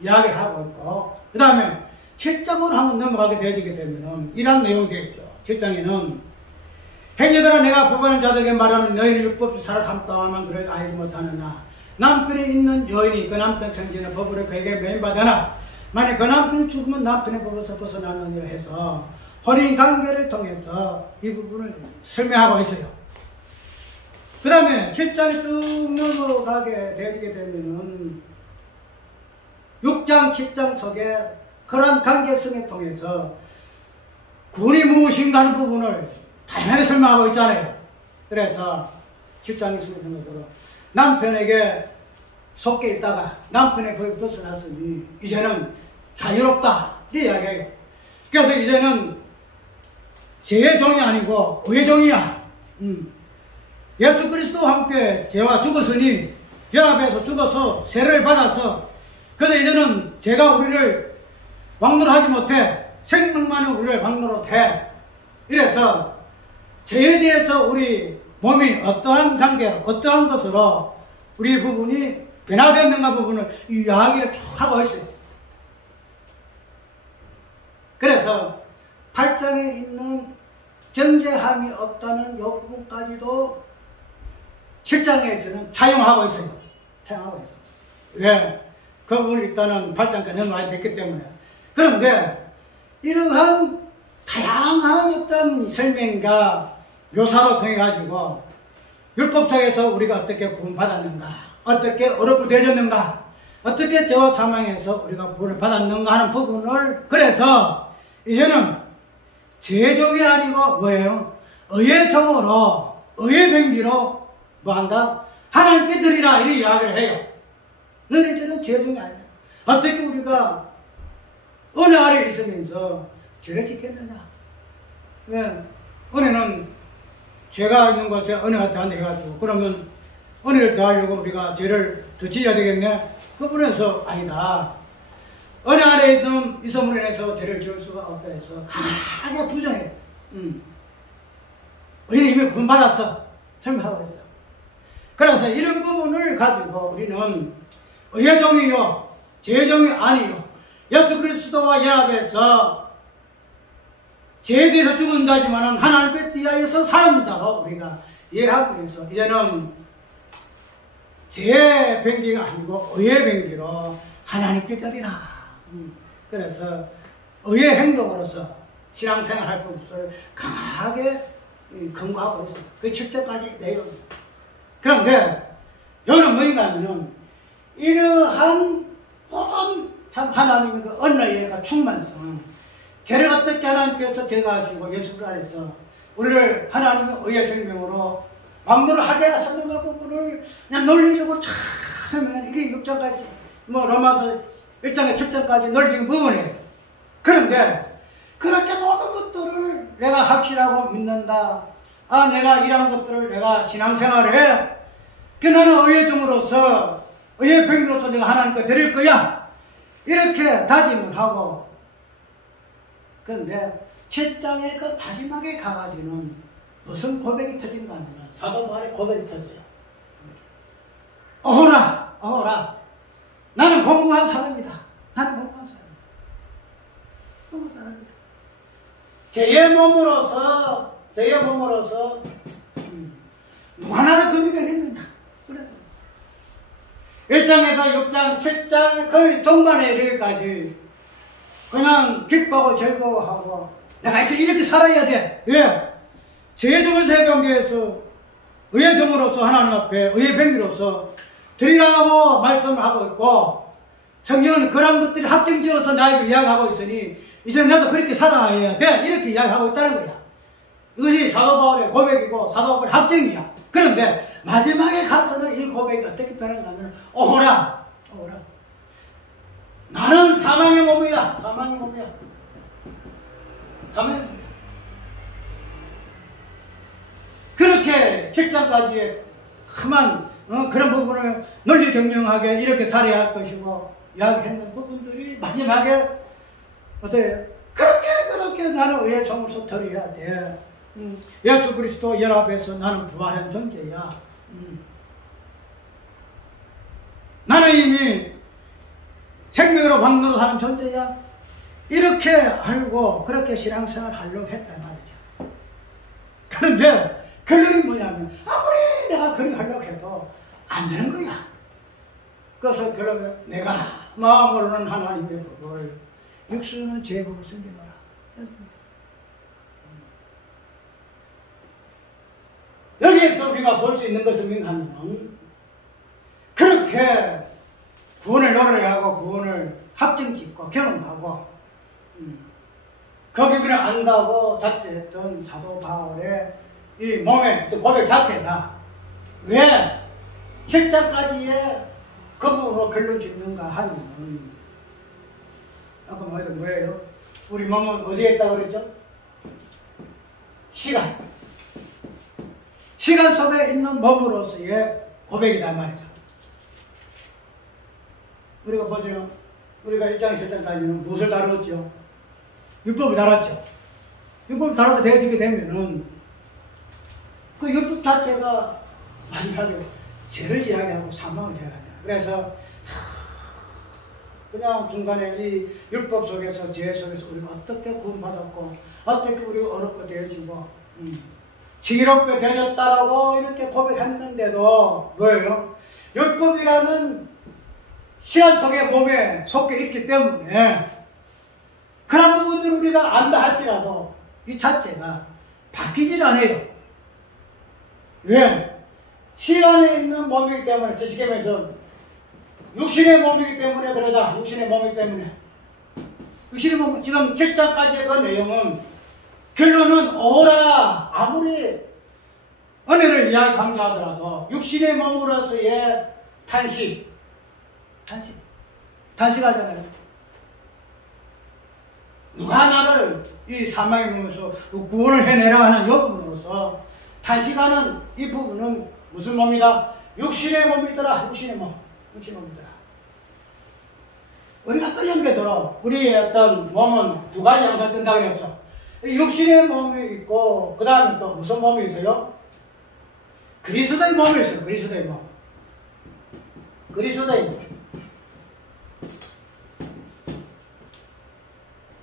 이야기를 하고 있고, 그 다음에 7장으로 한번 넘어가게 되게 되면은 이런 내용이 되겠죠. 7장에는 행여들아 내가 법하는 자들에게 말하는 너희는 율법이 살아 삼가하면 그를 알지 못하느냐. 남편이 있는 여인이 그 남편 생지는 법으로 그에게 매인받으나 만약 그 남편이 죽으면 남편의 법에서 벗어나느니라 해서 혼인관계를 통해서 이 부분을 설명하고 있어요. 그 다음에 7장에 쭉 넘어가게 되게 되면은 6장, 7장 속에 그런 관계성에 통해서 구원이 무엇인가 하는 부분을 다양하게 설명하고 있잖아요. 그래서 7장에 설명한 것처럼 남편에게 속해 있다가 남편의 법이 벗어났으니 이제는 자유롭다. 이 이야기예요. 그래서 이제는 죄의 종이 아니고 의의 종이야. 예수 그리스도와 함께 죄와 죽었으니 연합해서 죽어서 세례를 받아서, 그래서 이제는 죄가 우리를 왕노하지 못해 생명만이 우리를 왕노로 해. 이래서 죄에 대해서 우리 몸이 어떠한 단계로 어떠한 것으로 우리 부분이 변화되었는가 부분을 이야기를 쭉 하고 있어요. 그래서 8장에 있는 정죄함이 없다는 이 부분까지도 7장에서는 차용하고 있어요. 왜? 그 부분을 일단은 8장까지 넘어가야 됐기 때문에. 그런데 이러한 다양한 어떤 설명과 묘사로 통해 가지고 율법 속에서 우리가 어떻게 구원받았는가, 어떻게 어렵고 되졌는가, 어떻게 죄와 사망에서 우리가 구원을 받았는가 하는 부분을, 그래서 이제는 죄종이 아니고 뭐예요? 의의 종으로, 의의 병기로 뭐한다? 하나님께 드리라. 이렇게 이야기를 해요. 너는 이제는 죄종이 아니야. 어떻게 우리가 은혜 아래 있으면서 죄를 지켰느냐? 왜? 은혜는 죄가 있는 곳에 은혜가 더한다 해가지고 그러면 은혜를 더하려고 우리가 죄를 더 지어야 되겠네? 그 부분에서 아니다. 은혜 안에 있음으로 인해서 죄를 지을 수가 없다 해서 강하게 부정해. 우리는 이미 구원받았어. 설명하고 있어. 그래서 이런 부분을 가지고 우리는 의의 종이요, 죄의 종이 아니요. 예수 그리스도와 연합해서 죄에 대해서 죽은 자지만 하나님께 뒤하여서 사는 자로 우리가 이해하고 있어. 이제는 죄의 병기가 아니고 의의 병기로 하나님께 드리라. 그래서 의의 행동으로서 신앙생활 할 것을 강하게 권고하고 있습니다. 그 7절까지 내용. 그런데 여기는 뭐인가 하면은 이러한 모든 참 하나님의 그 언어의 충만성, 죄를 어떻게 하나님께서 제거하시고 예수를 안에서 우리를 하나님의 의의 생명으로 방도를 하게 하셨는 그 부분을 그냥 논리적으로 쫙 설명하는 이게 6장까지 뭐 로마서 1장에 7장까지 논리적인 부분이에요. 그런데 그렇게 모든 것들을 내가 확실하고 믿는다. 아, 내가 이런 것들을 내가 신앙생활을 해. 그 나는 의의 종으로서 의의 병으로서 내가 하나님께 드릴 거야. 이렇게 다짐을 하고. 그런데 7장의 그 마지막에 가가지고는 무슨 고백이 터진가 하면 사도 바울의 고백이 터져요. 어허라, 어허라. 나는 공부한 사람이다. 나는 공부한 사람이다. 공부한 사람이다. 죄의 몸으로서 누가 나를 건드리겠느냐. 그래. 1장에서 6장, 7장 거의 종반에 이르기까지 그냥 기뻐하고 즐거워하고 내가 이렇게 살아야 돼. 왜? 죄의 종을 세병기에서 의의 종으로서 하나님 앞에 의의 병기로서 드리라고 말씀을 하고 있고 성경은 그런 것들이 확정지어서 나에게 이야기하고 있으니 이제 나도 그렇게 살아야 돼. 이렇게 이야기하고 있다는 거야. 이것이 사도 바울의 고백이고 사도 바울의 확정이야. 그런데 마지막에 가서는 이 고백이 어떻게 변하는가 하면 오호라, 오호라. 나는 사망의 몸이야. 사망의 몸이야. 사망의 몸이야. 그렇게 7장까지의 큼한 그런 부분을 논리 정명하게 이렇게 살아야 할 것이고 이야기했는 부분들이 마지막에 어때요? 그렇게 나는 의의 종으로서 드려야 돼. 예수 그리스도 연합해서 나는 부활한 존재야. 나는 이미 생명으로 방도로 사는 존재야. 이렇게 알고 그렇게 신앙생활 하려고 했단 말이죠. 그런데 결론이 뭐냐면 아무리 내가 그렇게 하려고 해도 안 되는 거야. 그래서 그러면 내가 마음으로는 하나님의 법을 육수는 제 법을 숨기노라. 여기에서 우리가 볼 수 있는 것은 뭐냐면 그렇게 구원을 노래하고 구원을 확정짓고 경험하고 거기 그냥 안다고 자체했던 사도 바울의 이 몸의 고백 자체가 왜 7장까지의 그 부분으로 결론 짓는가 하면 아까 뭐예요? 우리 몸은 어디에 있다고 그랬죠? 시간 속에 있는 몸으로서의 고백이란 말이죠. 우리가 보죠. 우리가 1장, 7장까지는 무엇을 다뤘죠? 율법을 다뤘죠. 율법을 다루게 되어지게 되면은 그 율법 자체가 마지막에 죄를 이야기하고 사망을 이야기하잖아요. 그래서 그냥 중간에 이 율법 속에서 죄 속에서 우리가 어떻게 구원받았고 어떻게 우리가 어렵게 되어지고 지혜롭게 되었다라고 이렇게 고백했는데도 뭐예요? 율법이라는 시간 속의 몸에 속해 있기 때문에 그런 부분들을 우리가 안다 할지라도 이 자체가 바뀌질 않아요. 왜? 시간에 있는 몸이기 때문에 지식에서 육신의 몸이기 때문에 그러다. 육신의 몸이기 때문에 육신의 몸 지금 7장까지의 그 내용은 결론은 오라. 아무리 은혜를 이야기 강조하더라도 육신의 몸으로서의 탄식하잖아요. 누가 나를 이 사망의 몸에서 구원을 해내라 하는 요구로서 탄식하는 이 부분은 무슨 몸이다? 육신의 몸이더라. 육신의 몸. 육신의 몸이더라. 우리가 또 연결되도록 우리의 어떤 몸은 두 가지 형태가 뜬다고 그랬죠. 육신의 몸이 있고 그 다음에 또 무슨 몸이 있어요? 그리스도의 몸이 있어요. 그리스도의 몸. 그리스도의 몸.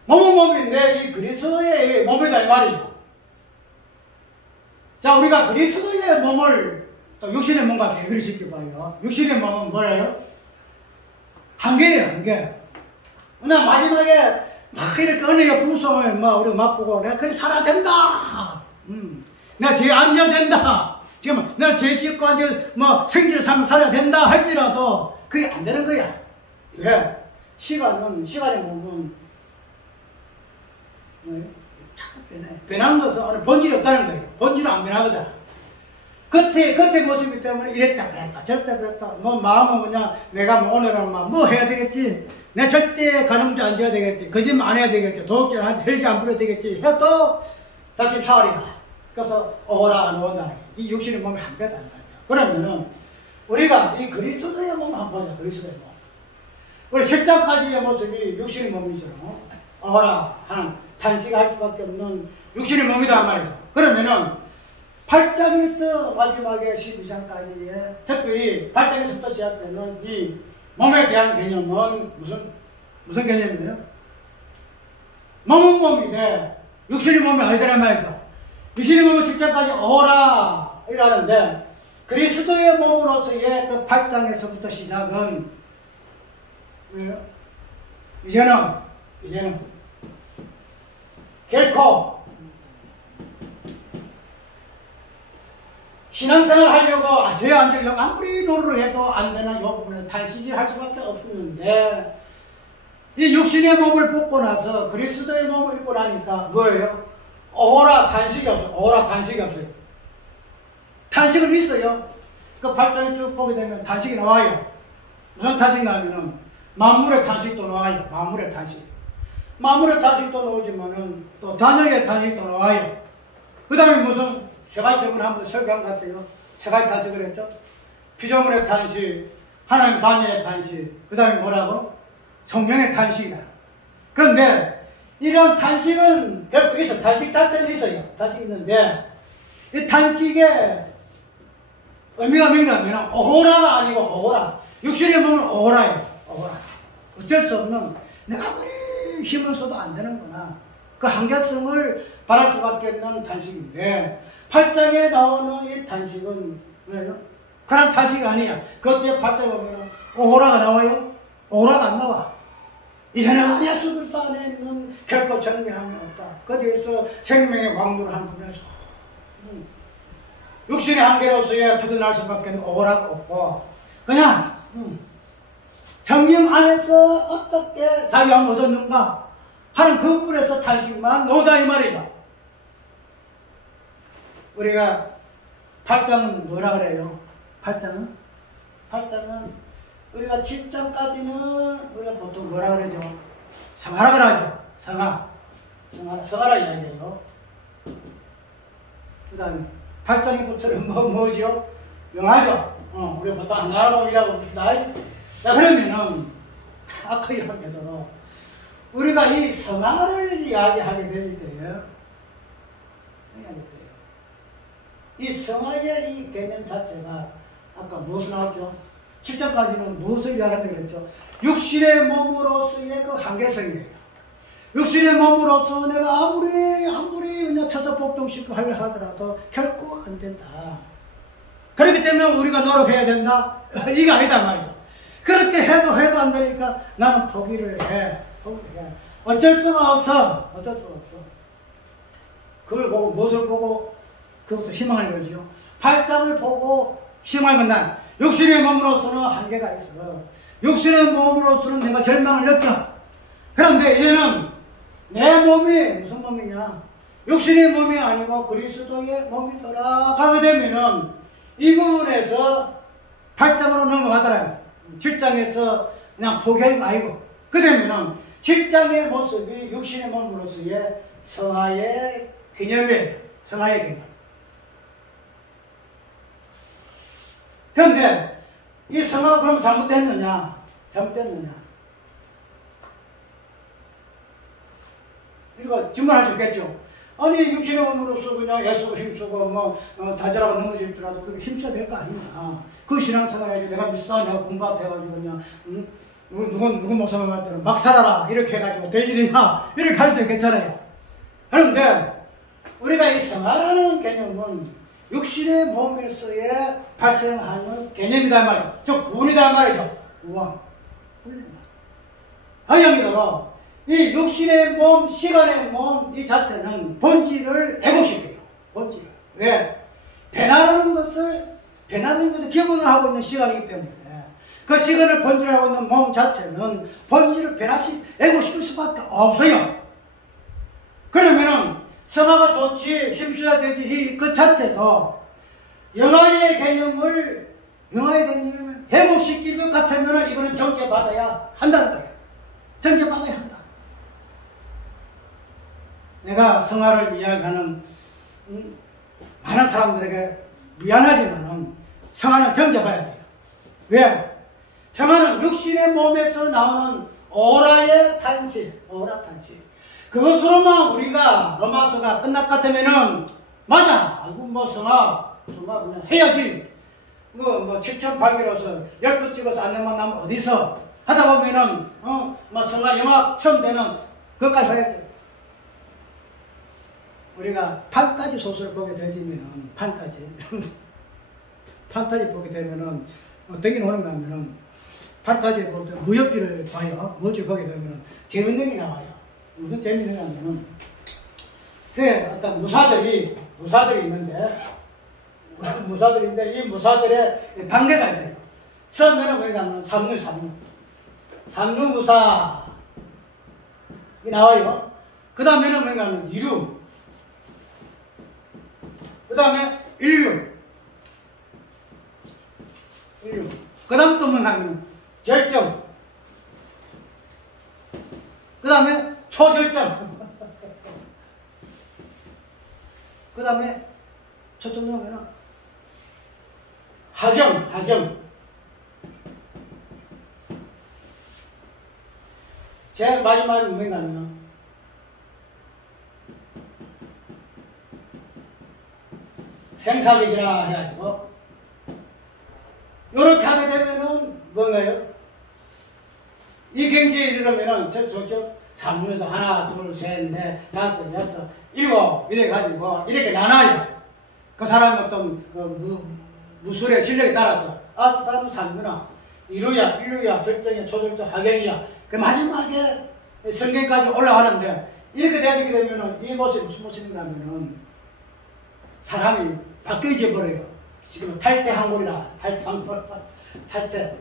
몸은 몸인데 이 그리스도의 몸이다 이 말이죠. 자, 우리가 그리스도의 몸을 또 육신의 몸과 대비를 시켜봐요. 육신의 몸은 뭐예요? 한계예요, 한계. 그러나 마지막에 막 이렇게 은혜의 풍성을 우리 맛보고 내가 그래 살아야 된다. 내가 죄 안 져야 된다. 지금 내가 죄 짓고 안 져야 생기를 살아야 된다 할지라도 그게 안 되는 거야. 왜? 시간의 몸은 자꾸 변해. 변한 것은 본질이 없다는 거예요. 본질은 안 변하거든. 겉의 모습이기 때문에 이랬다 그랬다 저랬다 그랬다 마음은 그냥 내가 오늘은 뭐 해야 되겠지, 내가 절대 가늠죄 안 지어야 되겠지, 거짓말 안 해야 되겠지, 도둑질한테 헬기 안 부려야 되겠지 해도 자기 차월이다. 그래서 오라 안 온다는 이 육신의 몸이 한 배다. 그러면은 우리가 이 그리스도의 몸 한번 보자. 그리스도의 몸. 우리 십자가지의 모습이 육신의 몸이죠. 오라 하는 탄식할 수밖에 없는 육신의 몸이다 말이죠. 그러면은 8장에서 마지막에 12장까지의 특별히 8장에서부터 시작되는 이 몸에 대한 개념은 무슨 개념이에요? 몸은 몸인데 육신의 몸이 아니더란 말이죠. 육신의 몸은 직접까지 오라 이라는데 그리스도의 몸으로서의 그 8장에서부터 시작은 뭐예요? 이제는 결코 신앙생활 하려고 죄 안 지려고 아무리 노력을 해도 안 되는 이 부분에 탄식이 할 수밖에 없었는데 이 육신의 몸을 벗고 나서 그리스도의 몸을 입고 나니까 뭐예요? 오라 탄식이 없어요. 오라 탄식이 없어요. 탄식은 있어요. 그 8장에 쭉 보게 되면 탄식이 나와요. 무슨 탄식이 나면은 만물의 탄식도 나와요. 만물의 탄식. 만물의 탄식도 나오지만은 또 자녀의 탄식도 나와요. 그 다음에 무슨 세 가지 점을 한번 설교한 것 같아요. 세 가지 탄식을 했죠. 피조물의 탄식, 하나님 자녀의 탄식, 그 다음에 뭐라고? 성령의 탄식이다. 그런데 이런 탄식은 결국 있어. 탄식 자체는 있어요. 탄식이 있는데 이 탄식의 의미가 뭐냐면 오호라가 아니고 오호라. 육신의 몸은 오호라예요. 오호라. 어쩔 수 없는 내가 아무리 힘을 써도 안 되는구나. 그 한계성을 바랄 수밖에 없는 탄식인데 8장에 나오는 이 탄식은 뭐예요? 그런 탄식이 아니야. 그것도 8장에 보면 오호라가 나와요? 오호라가 안 나와. 이제는 예수 그리스도 안에는 결코 정죄함이 없다. 거기에서 생명의 왕도를 한 분에서 육신의 한계로서의 드러날 수밖에 없는 오호라가 없고 그냥 성령 안에서 어떻게 자유함을 얻었는가 하는 그 부분에서 탄식만 노다 이 말이다. 우리가 8장은 뭐라 그래요? 8장은 우리가 7장까지는 우리가 보통 뭐라 그러죠? 성하라 그러죠. 성하라 이야기해요. 그 다음에 8장부터는 뭐죠? 영하죠. 우리가 보통 하나라고이라고 합니다. 자, 그러면은 아까 이야기하도록 우리가 이 성하를 이야기하게 될 때에 이 성화의 이 개념 자체가 아까 무엇을 나왔죠? 7장까지는 무엇을 이야기한다고 그랬죠? 육신의 몸으로서의 그 한계성이에요. 육신의 몸으로서 내가 아무리 그냥 쳐서 복종시키고 하려 하더라도 결코 안 된다. 그렇기 때문에 우리가 노력해야 된다? 이게 아니다 말이죠. 그렇게 해도 안 되니까 나는 포기를 해. 어쩔 수가 없어. 그걸 보고 무엇을 보고 그것을 희망을 걸지요. 8장을 보고 희망을 건다. 육신의 몸으로서는 한계가 있어. 육신의 몸으로서는 내가 절망을 느껴. 그런데 이제는 내 몸이 무슨 몸이냐? 육신의 몸이 아니고 그리스도의 몸이 돌아가게 되면은 이 부분에서 8장으로 넘어가더라고요. 7장에서 그냥 포기하는 거 아니고. 그 되면은 7장의 모습이 육신의 몸으로서의 성화의 개념이에요. 성화의 개념. 그런데 이 성화가 그럼 잘못됐느냐? 잘못됐느냐? 이거 질문할 수 있겠죠. 아니 육신의 몸으로서 그냥 애쓰고 힘쓰고 뭐 다자라고 넘어질지라도 그렇게 힘써야 될 거 아니냐. 그 신앙생활에 내가 믿어 내가 공부해가지고 그냥 누구 목사님 할 때는 막 살아라 이렇게 해가지고 될 일이냐 이렇게 할 수도 있겠잖아요. 그런데 우리가 이 성화라는 개념은 육신의 몸에서의 발생하는 개념이다 말이죠. 즉 구원이다 말이죠. 구원. 하영이더러 이 육신의 몸, 시간의 몸 이 자체는 본질을 애고시켜요. 본질을. 왜? 배나는 것을 기본으로 하고 있는 시간이기 때문에 그 시간을 본질을 하고 있는 몸 자체는 본질을 애고시킬 수밖에 없어요. 그러면은 성화가 좋지 힘써야 되지 그 자체도 영화의 개념을 애고시킬 것 같으면 이거는 정죄받아야 한다는 거예요. 정죄받아야 한다. 내가 성화를 이야기하는 많은 사람들에게 미안하지만은 성화는 정죄받아야 돼요. 왜? 성화는 육신의 몸에서 나오는 오라의 탄식, 오라 탄식. 그것으로만 우리가 로마서가 끝날 것 같으면은 맞아. 아이고 뭐 성화 그냥 해야지. 뭐 7,800이라서 10부 찍어서 안내만 나면 어디서 하다 보면은 뭐 성화 영화 처음 되면 그것까지 해야지. 우리가 판타지 소설을 보게 되면은 판타지 보게 되면은 어떤 게 오는가 하면은 판타지 볼 때 무협지를 봐요. 무협지 보게 되면은 재밌는 게 나와요. 무슨 재밌는 게 하면은 어떤 무사들이 있는데 무사들인데 이 무사들의 단계가 있어요. 처음에는 뭐가 하면 삼류무사 이 나와요. 그 다음에는 뭐가 하면 이류, 그 다음에 인류, 그 다음 또 뭐가 하면 절정, 그 다음에 초절정, 그 다음에 초절정 하면 하경. 제일 마지막에 뭐가 하면 생사력이라 해가지고 요렇게 하게 되면은 뭔가요? 이 경지에 이르려면은 저쪽 3에서 하나, 둘, 셋, 넷, 다섯, 여섯, 일곱 이래가지고 이렇게 나눠요. 그 사람의 어떤 무술의 실력에 따라서 저 사람은 3유나 이루야, 일루야, 절정이야, 초절정, 하경이야. 그 마지막에 성경까지 올라가는데 이렇게 되게 되면은 이 모습이 무슨 모습인가 하면은 사람이 바뀌어져 버려요. 지금 탈퇴한골이라 탈퇴.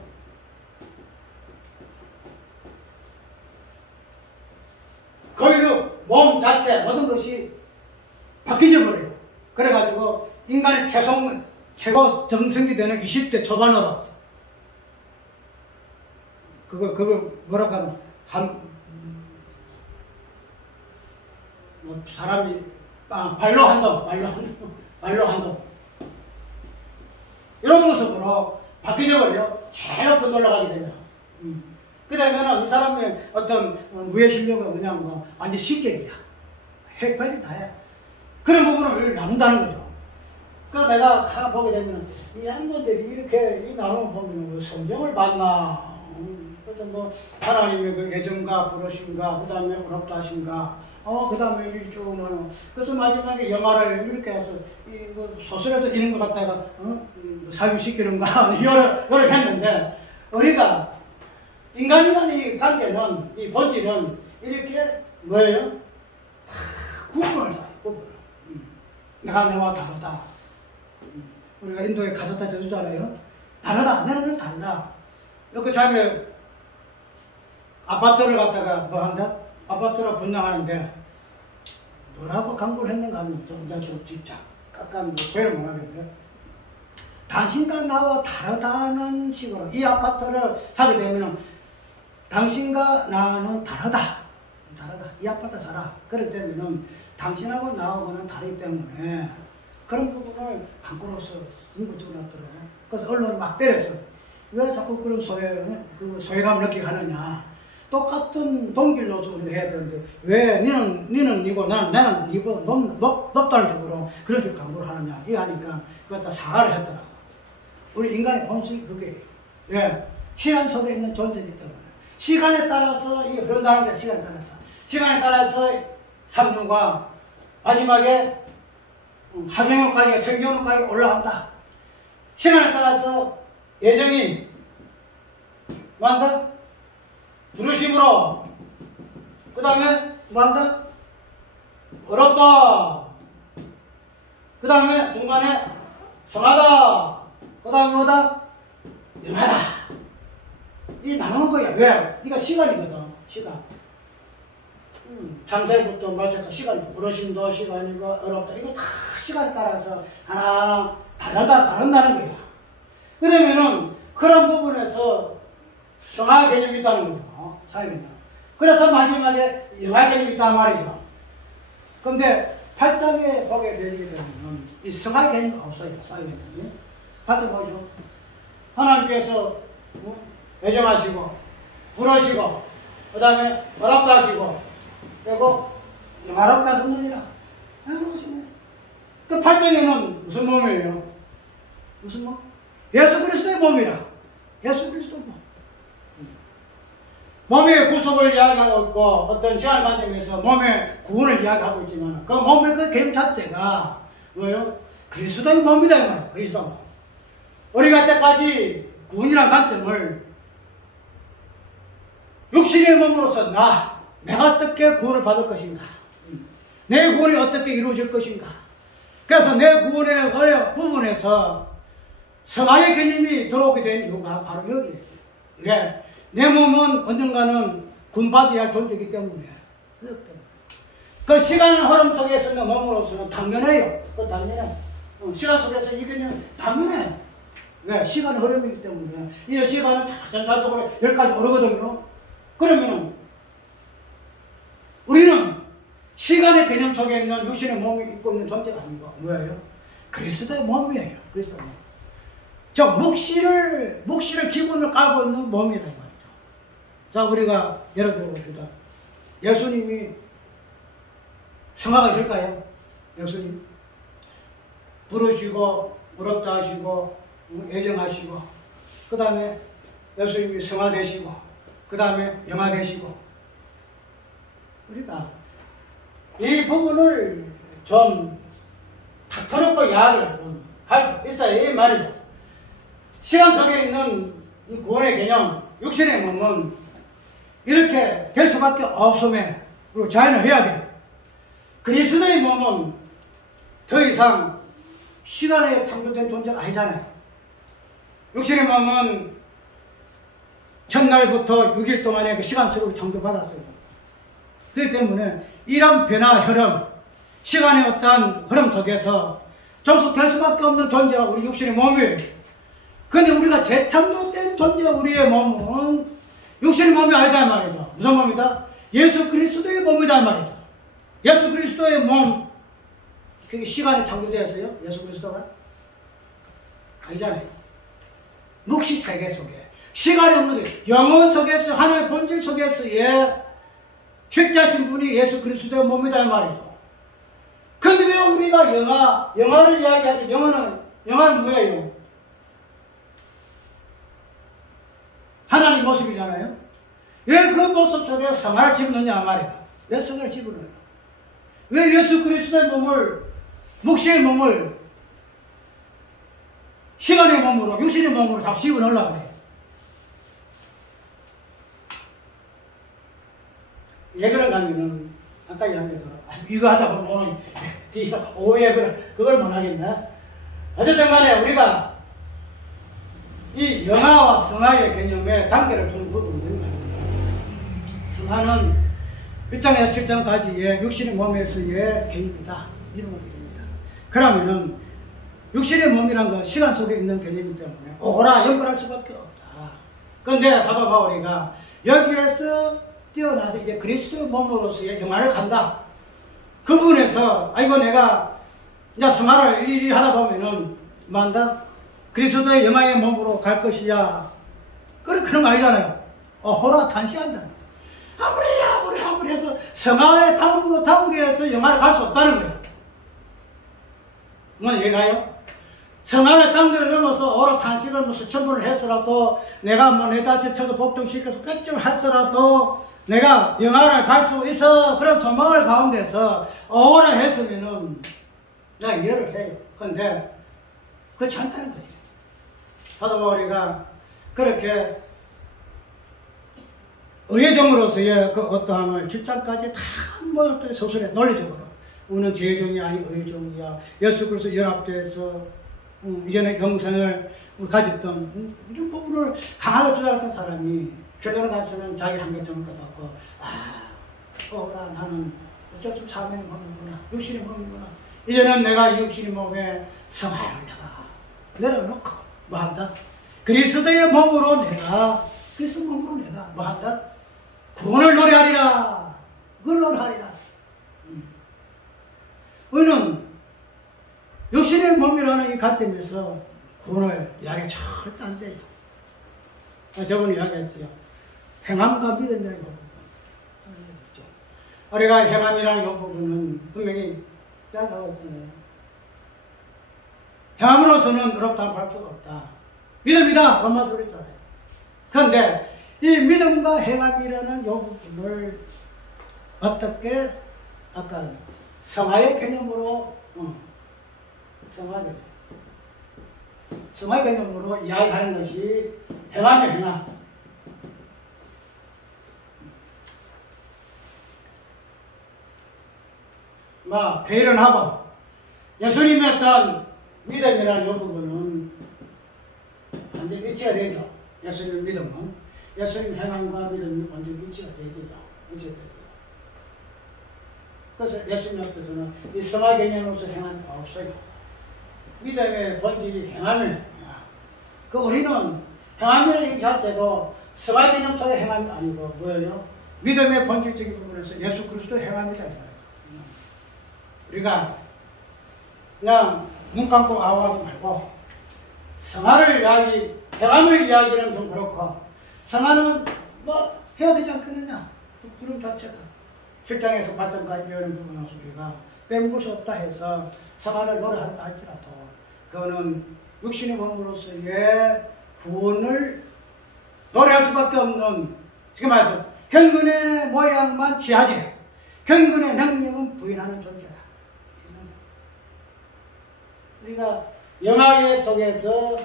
거기도 몸 자체 모든 것이 바뀌어져 버려요. 그래가지고 인간의 최고 정성기 되는 20대 초반으로 그걸 뭐라고 하면 사람이 발로 한동 이런 모습으로 바뀌어 버려. 제일 높은 올라가게 되면 그 다음에는 이 사람의 어떤 무예 실력은 그냥 뭐 완전 식객이야. 핵발이 다야. 그런 부분을 나눈다는 거죠. 그래서 내가 하나 보게 되면 이 양반들이 이렇게 이 나눔을 보면 성경을 봤나. 그래서 뭐 하나님의 그 애정과 부르심과 그 다음에 의롭다 하심과 그 다음에 일주는 그래서 마지막에 영화를 이렇게 해서 소설에서 이런 거 갖다가 사유시키는가 이렇게 했는데 우리가 인간이라는 이 관계는 이 본질은 이렇게 뭐예요? 다 구분을 다 구분을. 내가 너와 다르다. 우리가 인도에 가졌다 해주잖아요. 다르다. 나는 다르다. 이렇게 자기 아파트를 갖다가 뭐 한다? 아파트로 분양하는데 뭐라고 광고를 했는가 하면 좀 진짜 깎아는 표현을 못하겠는데 당신과 나와 다르다는 식으로 이 아파트를 사게 되면은 당신과 나는 다르다. 이 아파트 살아. 그럴 때면은 당신하고 나하고는 다르기 때문에 그런 부분을 강구로서 인구적으로 놨더라고요. 그래서 언론을 막 때려서 왜 자꾸 그런 소외감을 느끼게 하느냐. 똑같은 동길로서 우리가 해야 되는데 왜 니는 니고 나는 니보다 높다는 식으로 그런 식으로 강구를 하느냐. 이거 하니까 그거 다 사과를 했더라고. 우리 인간의 본성이 그게예요. 예. 시간 속에 있는 존재이기 때문에. 시간에 따라서 이게 흐른다는 거야. 시간에 따라서 삼류가 마지막에 하경역까지 성경역까지 올라간다. 시간에 따라서 예정이 뭐한다? 부르심으로 그 다음에 뭐한다? 어렵다. 그 다음에 중간에 성하다. 그 다음에 뭐다? 영하다. 이 나누는 거야. 왜? 이거 시간이거든. 시간. 창세부터 말세까지 시간이고 부르심도 시간이고 어렵다. 이거 다 시간에 따라서 하나하나 다른다는 거야. 그러면은 그런 부분에서 성화 개념이 있다는 거죠. 사회개념. 그래서 마지막에 영화 개념이 있단 말이죠. 근데 8장에 보게 되게 되면 이 성화 개념이 없어요. 사회개념이. 같이 보죠. 하나님께서 애정하시고 부르시고 그 다음에 어렵다 하시고 그리고 영화롭다 성전이라 그러시네. 그 8장에는 무슨 몸이에요? 무슨 몸? 예수 그리스도의 몸이라. 예수 그리스도 몸. 몸의 구속을 이야기하고 있고 어떤 시간 관점에서 몸의 구원을 이야기하고 있지만 그 몸의 그 개념 자체가 뭐예요? 그리스도의 몸이다 이 말이에요. 그리스도 몸. 우리가 때까지 구원이라는 관점을 육신의 몸으로서 내가 어떻게 구원을 받을 것인가? 내 구원이 어떻게 이루어질 것인가? 그래서 내 구원의 부분에서 성화의 개념이 들어오게 된 이유가 바로 여기에요. 왜? 내 몸은 언젠가는 구원받아야 할 존재이기 때문에. 그 시간 흐름 속에서는 몸으로서는 당연해요. 그건 당연해. 시간 속에서 이 개념 당연해. 왜? 시간 흐름이기 때문에. 이 시간은 전반적으로 여기까지 오르거든요. 그러면 우리는 시간의 개념 속에 있는 육신의 몸이 입고 있는 존재가 아니고 뭐예요? 그리스도의 몸이에요. 그리스도의 몸. 저 묵시를 기본으로 깔고 있는 몸이다 이 말이죠. 자, 우리가 예를 들어봅시다. 예수님이 성화가 있을까요? 예수님 부르시고 어렵다 하시고 애정하시고 그 다음에 예수님이 성화되시고 그 다음에 영화되시고 우리가 이 부분을 좀 탁 터놓고 이야기를 할 수 있어야 이 말이죠. 시간 속에 있는 이 구원의 개념, 육신의 몸은 이렇게 될 수밖에 없음에 그리고 자연을 해야 돼요. 그리스도의 몸은 더 이상 시간에 창조된 존재가 아니잖아요. 육신의 몸은 첫날부터 6일 동안의 그 시간 속으로 창조받았어요. 그렇기 때문에 이런 변화 흐름, 시간의 어떠한 흐름 속에서 종속될 수밖에 없는 존재가 우리 육신의 몸이에요. 그런데 우리가 재창조된 존재 우리의 몸은 육신의 몸이 아니다 말이죠. 무슨 몸이다? 예수 그리스도의 몸이다 말이죠. 예수 그리스도의 몸, 그게 시간에 창조되었어요? 예수 그리스도가? 아니잖아요. 묵시 세계 속에 시간이 없는 영혼 속에서 하나의 본질 속에서의 실제하신 분이 예수 그리스도의 몸이다 말이죠. 그런데 왜 우리가 영화를 이야기하지? 영화는 뭐예요? 하나님 모습이잖아요. 왜 그 모습 속에 성화를 집어넣냐 말이야. 왜 성화를 집어넣어요? 왜 예수 그리스도의 몸을, 묵시의 몸을 시간의 몸으로, 육신의 몸으로 다 집어넣으려고 그래요? 왜 그런가 하면은, 아까 이야기한 대로, 이거 하다 보면 오해, 그걸 못 하겠나? 어쨌든 간에 우리가 이 영화와 성화의 개념의 단계를 두는 부분이 있는 거예요. 성화는 1장에서 7장까지의 육신의 몸에서의 개념이다. 이런 개념입니다. 그러면은 육신의 몸이란 건 시간 속에 있는 개념이기 때문에 오라 연결할 수밖에 없다. 그런데 사도 바울이가 여기에서 뛰어나서 이제 그리스도의 몸으로서의 영화를 간다. 그 부분에서 아이고 내가 이제 승화를 일일이 하다 보면은 뭐한다? 그리스도의 영광의 몸으로 갈 것이야. 그런 거 아니잖아요. 호라 탄시한다. 아무리 해도 성화의 단계에서 영화를 갈 수 없다는 거예요. 뭐 얘가요? 성화의 단계를 넘어서 오라 탄식을 뭐 수천 번을 했더라도 내가 뭐 내 자식 쳐서 복종시켜서 뺏좀 했더라도 내가 영화를 갈 수 있어. 그런 소망을 가운데서 오래 했으면은 내가 이해를 해요. 근데 그렇지 않다는 거지. 사도 바울이가 그렇게 의회종으로서의 그 어떠함을 7장까지 다 모두 서술에 논리적으로 우리는 죄종이 아니 의종이야. 예수 그리스도 연합돼서 이전에 영생을 가졌던 이런 부분을 강하게 주장했던 사람이 결론을 가서는 자기 한계점을 깨닫고 나는 어쩔 수 없이 사명의 몸이구나. 육신의 몸이구나. 이제는 내가 이 육신의 몸에 성화를 내가 내려놓고 뭐한다? 그리스도의 몸으로 내가 뭐한다? 구원을 노래하리라. 그걸 노래하리라. 우리는 육신의 몸이라는 이 관점에서 구원을 이야기 절대 안 돼요. 저번에 이야기했죠. 행함과 믿음이라는 요 부분. 우리가 행함이라는 요 부분은 분명히 이야기하고 있잖아요. 행함으로서는 어렵다고 할 수가 없다. 믿음이다. 로마서 그랬잖아요. 그런데 이 믿음과 행함이라는 요 부분을 어떻게 아까 성화의 개념으로 성화의 개념으로 이야기하는 것이 행함의 행함. 배일은 하고 예수님의 어떤 믿음이라는 요 부분은 완전히 일치가 되죠. 예수님 믿음은 예수님 행함과 믿음이 완전히 일치가 되죠. 그래서 예수님 앞에서는 이 성화 개념으로서 행함이 없어요. 믿음의 본질이 행함이에요. 우리는 행함이라는 이 자체도 성화 개념 속의 행함이 아니고 뭐예요? 믿음의 본질적인 부분에서 예수 그리스도의 행함이다. 우리가 그냥 눈 감고 아우하지 말고 성화를 행함을 이야기는 좀 그렇고 성화는 뭐 해야 되지 않겠느냐? 그런 자체가 7장에서 8장까지 배우는 부분에서 우리가 빼먹을 수 없다 해서 성화를 노래한다 할지라도 그거는 육신의 몸으로서의 구원을 노래할 수밖에 없는, 지금 말해서 경건의 모양만 취하지 경건의 능력은 부인하는 존재다. 우리가 영화의 속에서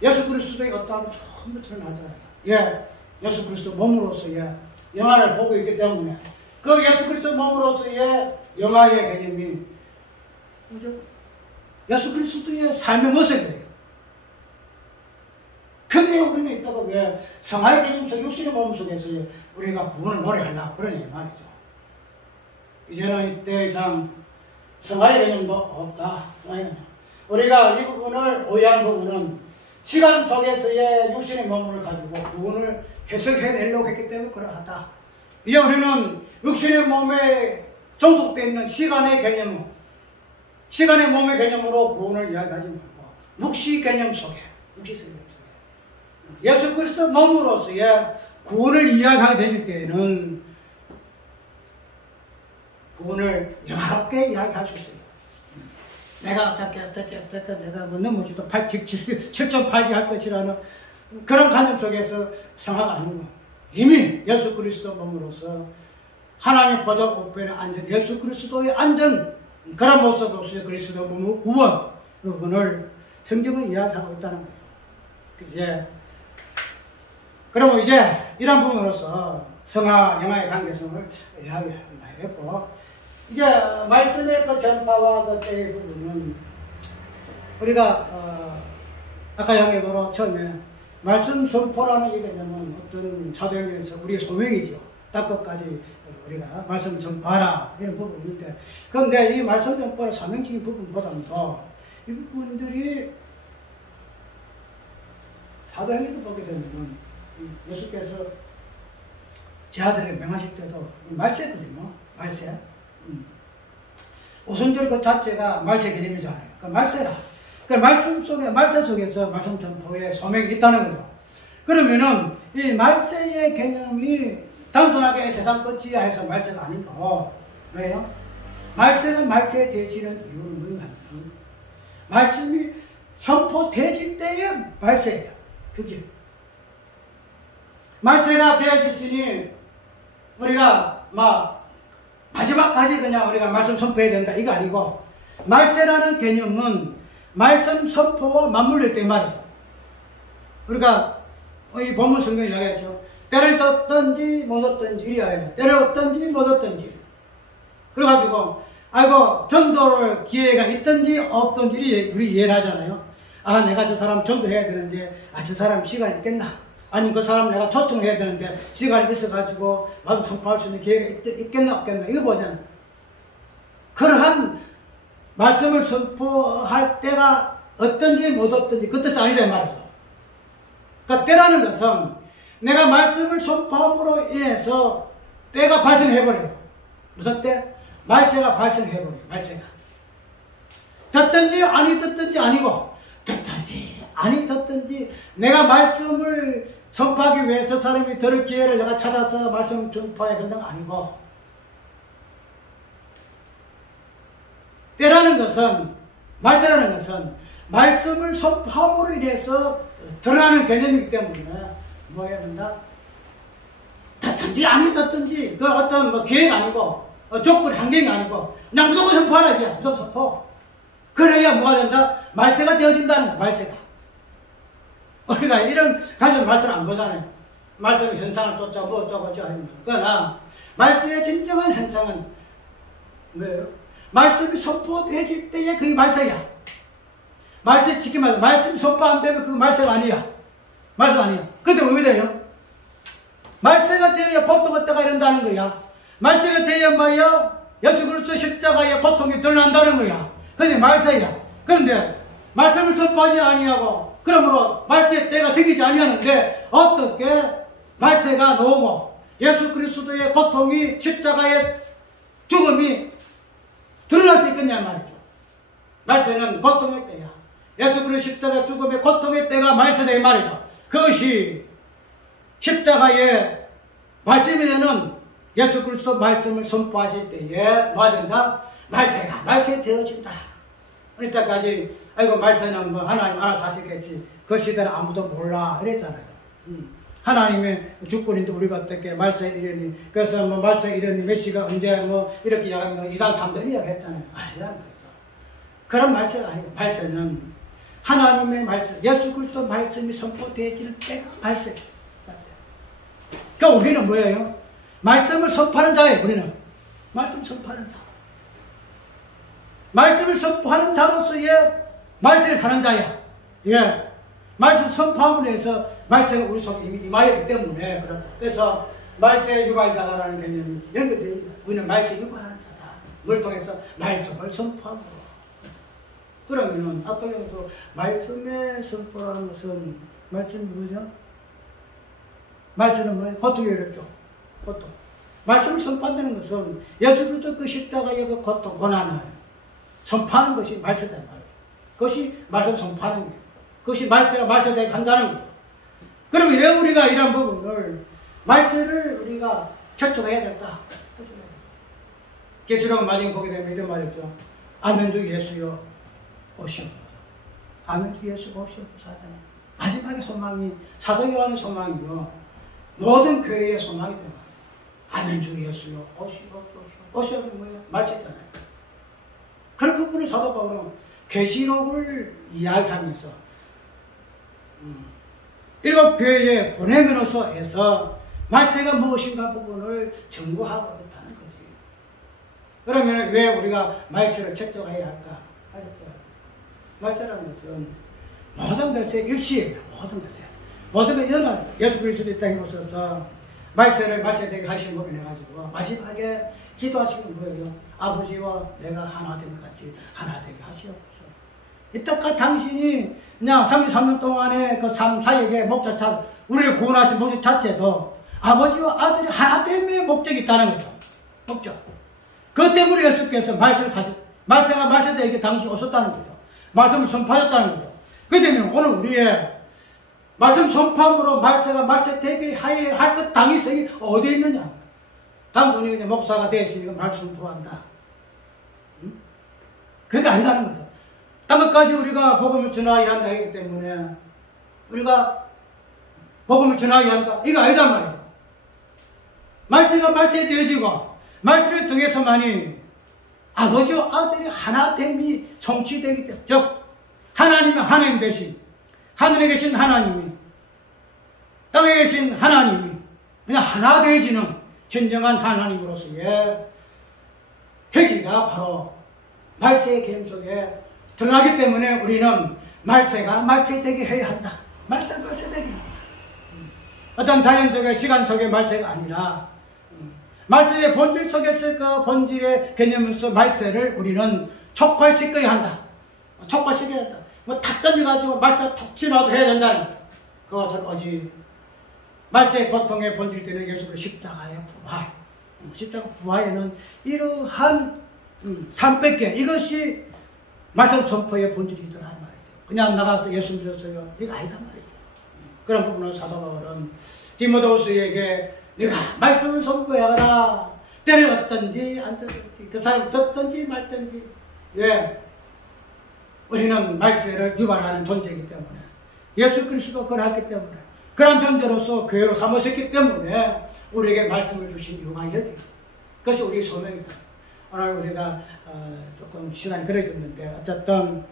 예수 그리스도의 어떠함을 처음부터 드러나잖아요. 예수 그리스도 몸으로서의 영화를 보고 있기 때문에 그 예수 그리스도 몸으로서의 영화의 개념이 예수 그리스도의 삶의 모습이에요. 근데 우리는 있다가 왜 성화의 개념 속 육신의 몸 속에서 우리가 구원을 노래하려고 그러냐 말이죠. 이제는 이때 이상 성화의 개념도 없다. 우리가 이 부분을 오해한 부분은 시간 속에서의 육신의 몸을 가지고 구원을 해석해내려고 했기 때문에 그러하다. 이제 우리는 육신의 몸에 종속되어 있는 시간의 개념, 시간의 몸의 개념으로 구원을 이야기하지 말고 묵시 개념 속에 예수 그리스도 몸으로서의 구원을 이야기하게 될 때에는 구원을 영화롭게 이야기할 수 있어요. 내가 어떻게 내가 뭐 넘어지도 7.8기 할 것이라는 그런 관념 속에서 성화가 아닌 거. 이미 예수 그리스도 몸으로서 하나님 보좌 우편에 앉은 예수 그리스도의 앉은 그런 모습으로서의 그리스도 몸의 구원 부분을 성경은 이야기하고 있다는 거예요. 그러면 이제 이런 부분으로서 성화, 영화의 관계성을 이야기했고, 이제 말씀의 그 전파와 그 때의 부분은 우리가 아까 이야기대로 처음에 말씀 선포라는 이 개념은 어떤 사도행전에서 우리의 소명이죠. 닦고까지 우리가 말씀 전파하라 이런 부분인데, 그런데 이 말씀 전파의 사명적인 부분보다도 이 부분들이 사도행전을 보게 되면 예수께서 제 아들을 명하실 때도 말세거든요. 말세. 오순절 그 자체가 말세 개념이잖아요. 그 말세라. 그 말씀 속에, 말세 속에서 말씀 전포에 소명이 있다는 거죠. 그러면은 이 말세의 개념이 단순하게 세상 끝이야 해서 말세가 아닌가. 왜요? 말세가 말세에 되시는 이유는 뭐냐면 말씀이 선포되질 때의 말세예요. 그게 말세가 되어졌으니 우리가 막 마지막까지 그냥 우리가 말씀 선포해야 된다 이거 아니고, 말세라는 개념은 말씀 선포와 맞물려 있다 이 말이죠. 우리가 이 본문 성경에 이야기했죠. 때를 떴든지 못 얻든지 이래야 해요. 때를 얻든지 못 얻든지. 그래가지고 아이고 전도를 기회가 있든지 없든지 우리 이해를 하잖아요. 아 내가 저 사람 전도해야 되는데 저 사람 시간이 있겠나, 아니면 그 사람 내가 초청해야 되는데 시간이 있어가지고 나도 선포할 수 있는 기회가 있겠나 없겠나 이거 보잖아요. 그러한 말씀을 선포할 때가 어떤지 못 얻든지 그 뜻이 아니다 이 말이죠. 그러니까 때라는 것은 내가 말씀을 선포함으로 인해서 때가 발생해버려요. 무슨 때? 말세가 발생해버려요. 말세가 듣든지 아니 듣든지 아니고, 듣든지 아니 듣든지 내가 말씀을 선포하기 위해서 사람이 들을 기회를 내가 찾아서 말씀을 선포해야 된다가 아니고, 때라는 것은, 말세라는 것은 말씀을 선포함으로 인해서 드러나는 개념이기 때문에 뭐 해야 된다? 듣든지 아니 듣든지 그 어떤 뭐 기회가 아니고 조건이 한계가 아니고 그냥 무조건 선포하라 이게 무조건 선포. 그래야 뭐가 된다? 말세가 되어진다는 거야. 말세가. 우리가 이런 가지고 말씀을 안 보잖아요. 말씀의 현상을 쫓아 뭐 어쩌고저쩌고 하는 거야. 그러나 말세의 진정한 현상은 뭐예요? 말씀이 선포되질 때에 그게 말세야. 말세 지키면 말씀이 선포 안 되면 그거 말세가 아니야. 말세가 아니야. 그때 왜 돼요? 말세가 되어야 고통을 때가 이런다는 거야. 말세가 되어야 뭐야? 예수 그리스도 십자가의 고통이 드러난다는 거야. 그게 말세야. 그런데 말씀을 선포하지 아니하고 그러므로 말세의 때가 생기지 아니하는데 어떻게 말세가 나오고 예수 그리스도의 고통이 십자가의 죽음이 드러날 수 있겠냐 말이죠. 말세는 고통의 때야. 예수 그리스도 십자가 죽음의 고통의 때가 말세다 이 말이죠. 그것이 십자가의 말씀이 되는 예수 그리스도 말씀을 선포하실 때에 뭐가 된다? 말세가 말세 되어진다. 이때까지 아이고 말세는 뭐 하나님 알아서 하시겠지. 그 시대는 아무도 몰라 이랬잖아요. 하나님의 주권인데 우리가 어떻게 말세 이러니, 그래서 뭐 말세 이러니 메시가 언제 뭐 이렇게 이야기하면 2단 3단 이야기했잖아요. 아니란 말이죠. 그런 말세가 아니고, 말세는 하나님의 말씀, 예수 그리스도 말씀이 선포되어지는 때가 말세. 그러니까 우리는 뭐예요? 말씀을 선포하는 자예요. 우리는 말씀을 선포하는 자. 말씀을 선포하는 자로서의 말세를 사는 자야. 예. 말씀 선포함으로 해서 말세가 우리 속에 이미 임하였기 때문에 그렇다. 그래서 말세 유발자라는 개념이 연결되어 있다. 우리는 말세 유발하는 자다. 뭘 통해서 말씀을 선포함으로. 그러면은 아까도 말씀의 선포라는 것은 말씀이 뭐죠? 말씀은 뭐예요? 고통이 어렵죠. 고통. 말씀을 선포한다는 것은 예수 그리스도 그 십자가의 그 고통, 고난을 선포하는 것이 말세다 말이에요. 그것이 말씀 선포하는 거예요. 그것이 말세가 말세되게 한다는 거예요. 그러면 왜 우리가 이런 부분을 말세를 우리가 철저해야 될까? 계시록 마지막 보게 되면 이런 말이죠. 아멘 주 예수여 오시옵소서. 아멘 주 예수 오시옵소서 하잖아요. 마지막의 소망이 사도 요한의 소망이요. 모든 교회의 소망이 되는 거예요. 아멘 주 예수여 오시옵소서. 오시옵은 뭐예요? 말세잖아요. 그런 부분을 사도 바울은 계시록을 이야기하면서 일곱 교회에 보내면서에서 말세가 무엇인가 부분을 정보하고 있다는 거지. 그러면 왜 우리가 말세를 책정해야 할까? 말세라는 것은 모든 것의 일시예요. 모든 것에. 모든 것 연합. 예수 그리스도의 땅에 오셔서 말세를 말세되게 하신 거 인해가지고 마지막에 기도하시는 거예요. 아버지와 내가 하나 된 것 같이 하나 되게 하시옵소서. 이때까지 당신이 그냥 33년 동안의 그 삶 사역의 목적 자체, 우리를 구원하신 목적 자체도 아버지와 아들이 하나 됨의 목적이 있다는 거죠. 목적. 그 때문에 예수께서 말씀을 말세가 말세대에게 당신이 오셨다는 거죠. 말씀을 선포하셨다는 거죠. 그 때문에 오늘 우리의 말씀 선포함으로 말세가 말세대에게 할 것 당위성이 어디에 있느냐. 당신이 그냥 목사가 되시니까 말씀 선포한다. 그게 아니라는 거죠. 딴 것까지 우리가 복음을 전하여야 한다 하기 때문에 우리가 복음을 전하여야 한다. 이거 아니단 말이죠. 말세가 말세에 되어지고 말세를 통해서만이 아버지와 아들이 하나됨이 성취되기 때문에 즉 하나님의 하나님 되신 하늘에 계신 하나님이 땅에 계신 하나님이 그냥 하나 되어지는 진정한 하나님으로서의 회기가 바로 말세의 개념 속에 드러나기 때문에 우리는 말세가 말세되게 해야 한다. 말세되게. 어떤 자연적인 시간 속의 말세가 아니라 말세의 본질 속에서 그 본질의 개념으로서 말세를 우리는 촉발시켜야 한다. 촉발시켜야 한다. 뭐 탁 던져가지고 말세 툭 치나도 해야 된다는 거다. 그것은 오직 말세의 고통의 본질이 되는 예수의 십자가의 부활. 십자가 부활에는 이러한 삶밖에 이것이 말씀 선포의 본질이더라 말이죠. 그냥 나가서 예수 믿었어요. 이거 아니다 말이죠. 그런 부분은 사도 바울은 디모데후서에게 네가 말씀을 선포해라. 때를 얻든지 안 듣든지 그 사람 듣든지 말든지 예. 우리는 말세를 유발하는 존재이기 때문에 예수 그리스도 그러했기 때문에 그런 존재로서 교회로 삼으셨기 때문에 우리에게 말씀을 주신 이유가 여기 그것이 우리의 소명이다. 오늘 우리가 조금 시간이 그래졌는데 어쨌든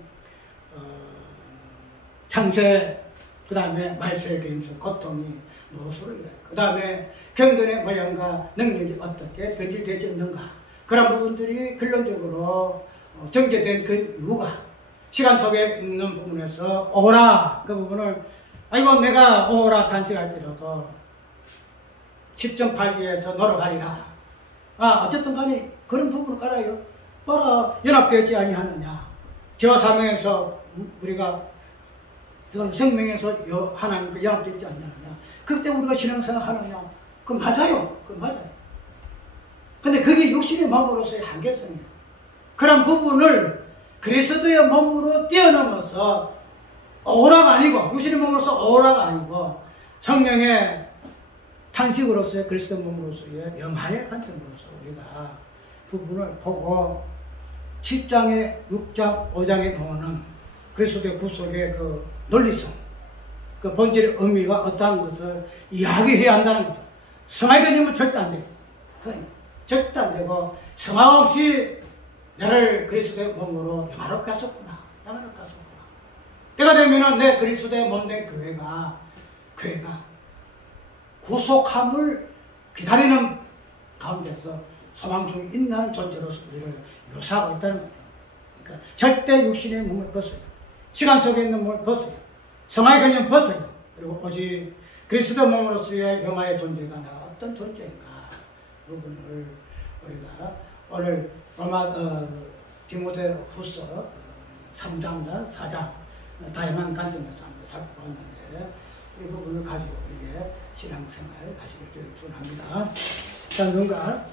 창세 그 다음에 말세의 개임성 고통이 무엇으로 그 다음에 경건의 모양과 능력이 어떻게 변질되지 않는가 그런 부분들이 근본적으로 전개된 그 이유가 시간 속에 있는 부분에서 오라 그 부분을 아이고 내가 오라 단식할지라도 10.8기에서 노력하리라 어쨌든 간에 그런 부분을 깔아요. 뭐라 연합되지 아니하느냐 저와 사명에서 우리가 생명에서 하나님과 연합되지 않느냐 그때 우리가 신앙생활 하느냐 그건 맞아요. 그건 맞아요. 근데 그게 육신의 몸으로서의 한계성이에요. 그런 부분을 그리스도의 몸으로 뛰어넘어서 오라가 아니고 육신의 몸으로서 오라가 아니고 성령의 탄식으로서의 그리스도 몸으로서의 영화의 관점으로서 우리가 부분을 보고 7장에 6장 5장에 나오는 그리스도의 구속의 그 논리성 그 본질의 의미가 어떠한 것을 이야기해야 한다는 거죠. 성화의 개념은 절대 안 돼요. 절대 안 되고 성화 없이 나를 그리스도의 몸으로 영화롭게 하셨구나. 영화롭게 하셨구나. 때가 되면은 내 그리스도의 몸된 교회가 구속함을 기다리는 가운데서 소망 중에 있는 존재로서 우리를 묘사하고 있다는 거죠. 그러니까 절대 육신의 몸을 벗어요. 시간 속에 있는 몸을 벗어요. 성화의 개념 벗어요. 그리고 오직 그리스도 몸으로서의 영화의 존재가 나 어떤 존재인가 부분을 우리가 오늘 디모데후서 3장과 4장 다양한 관점에서 한번 살펴봤는데 이 부분을 가지고 우리의 신앙생활 하시길 기원합니다. 자, 누군가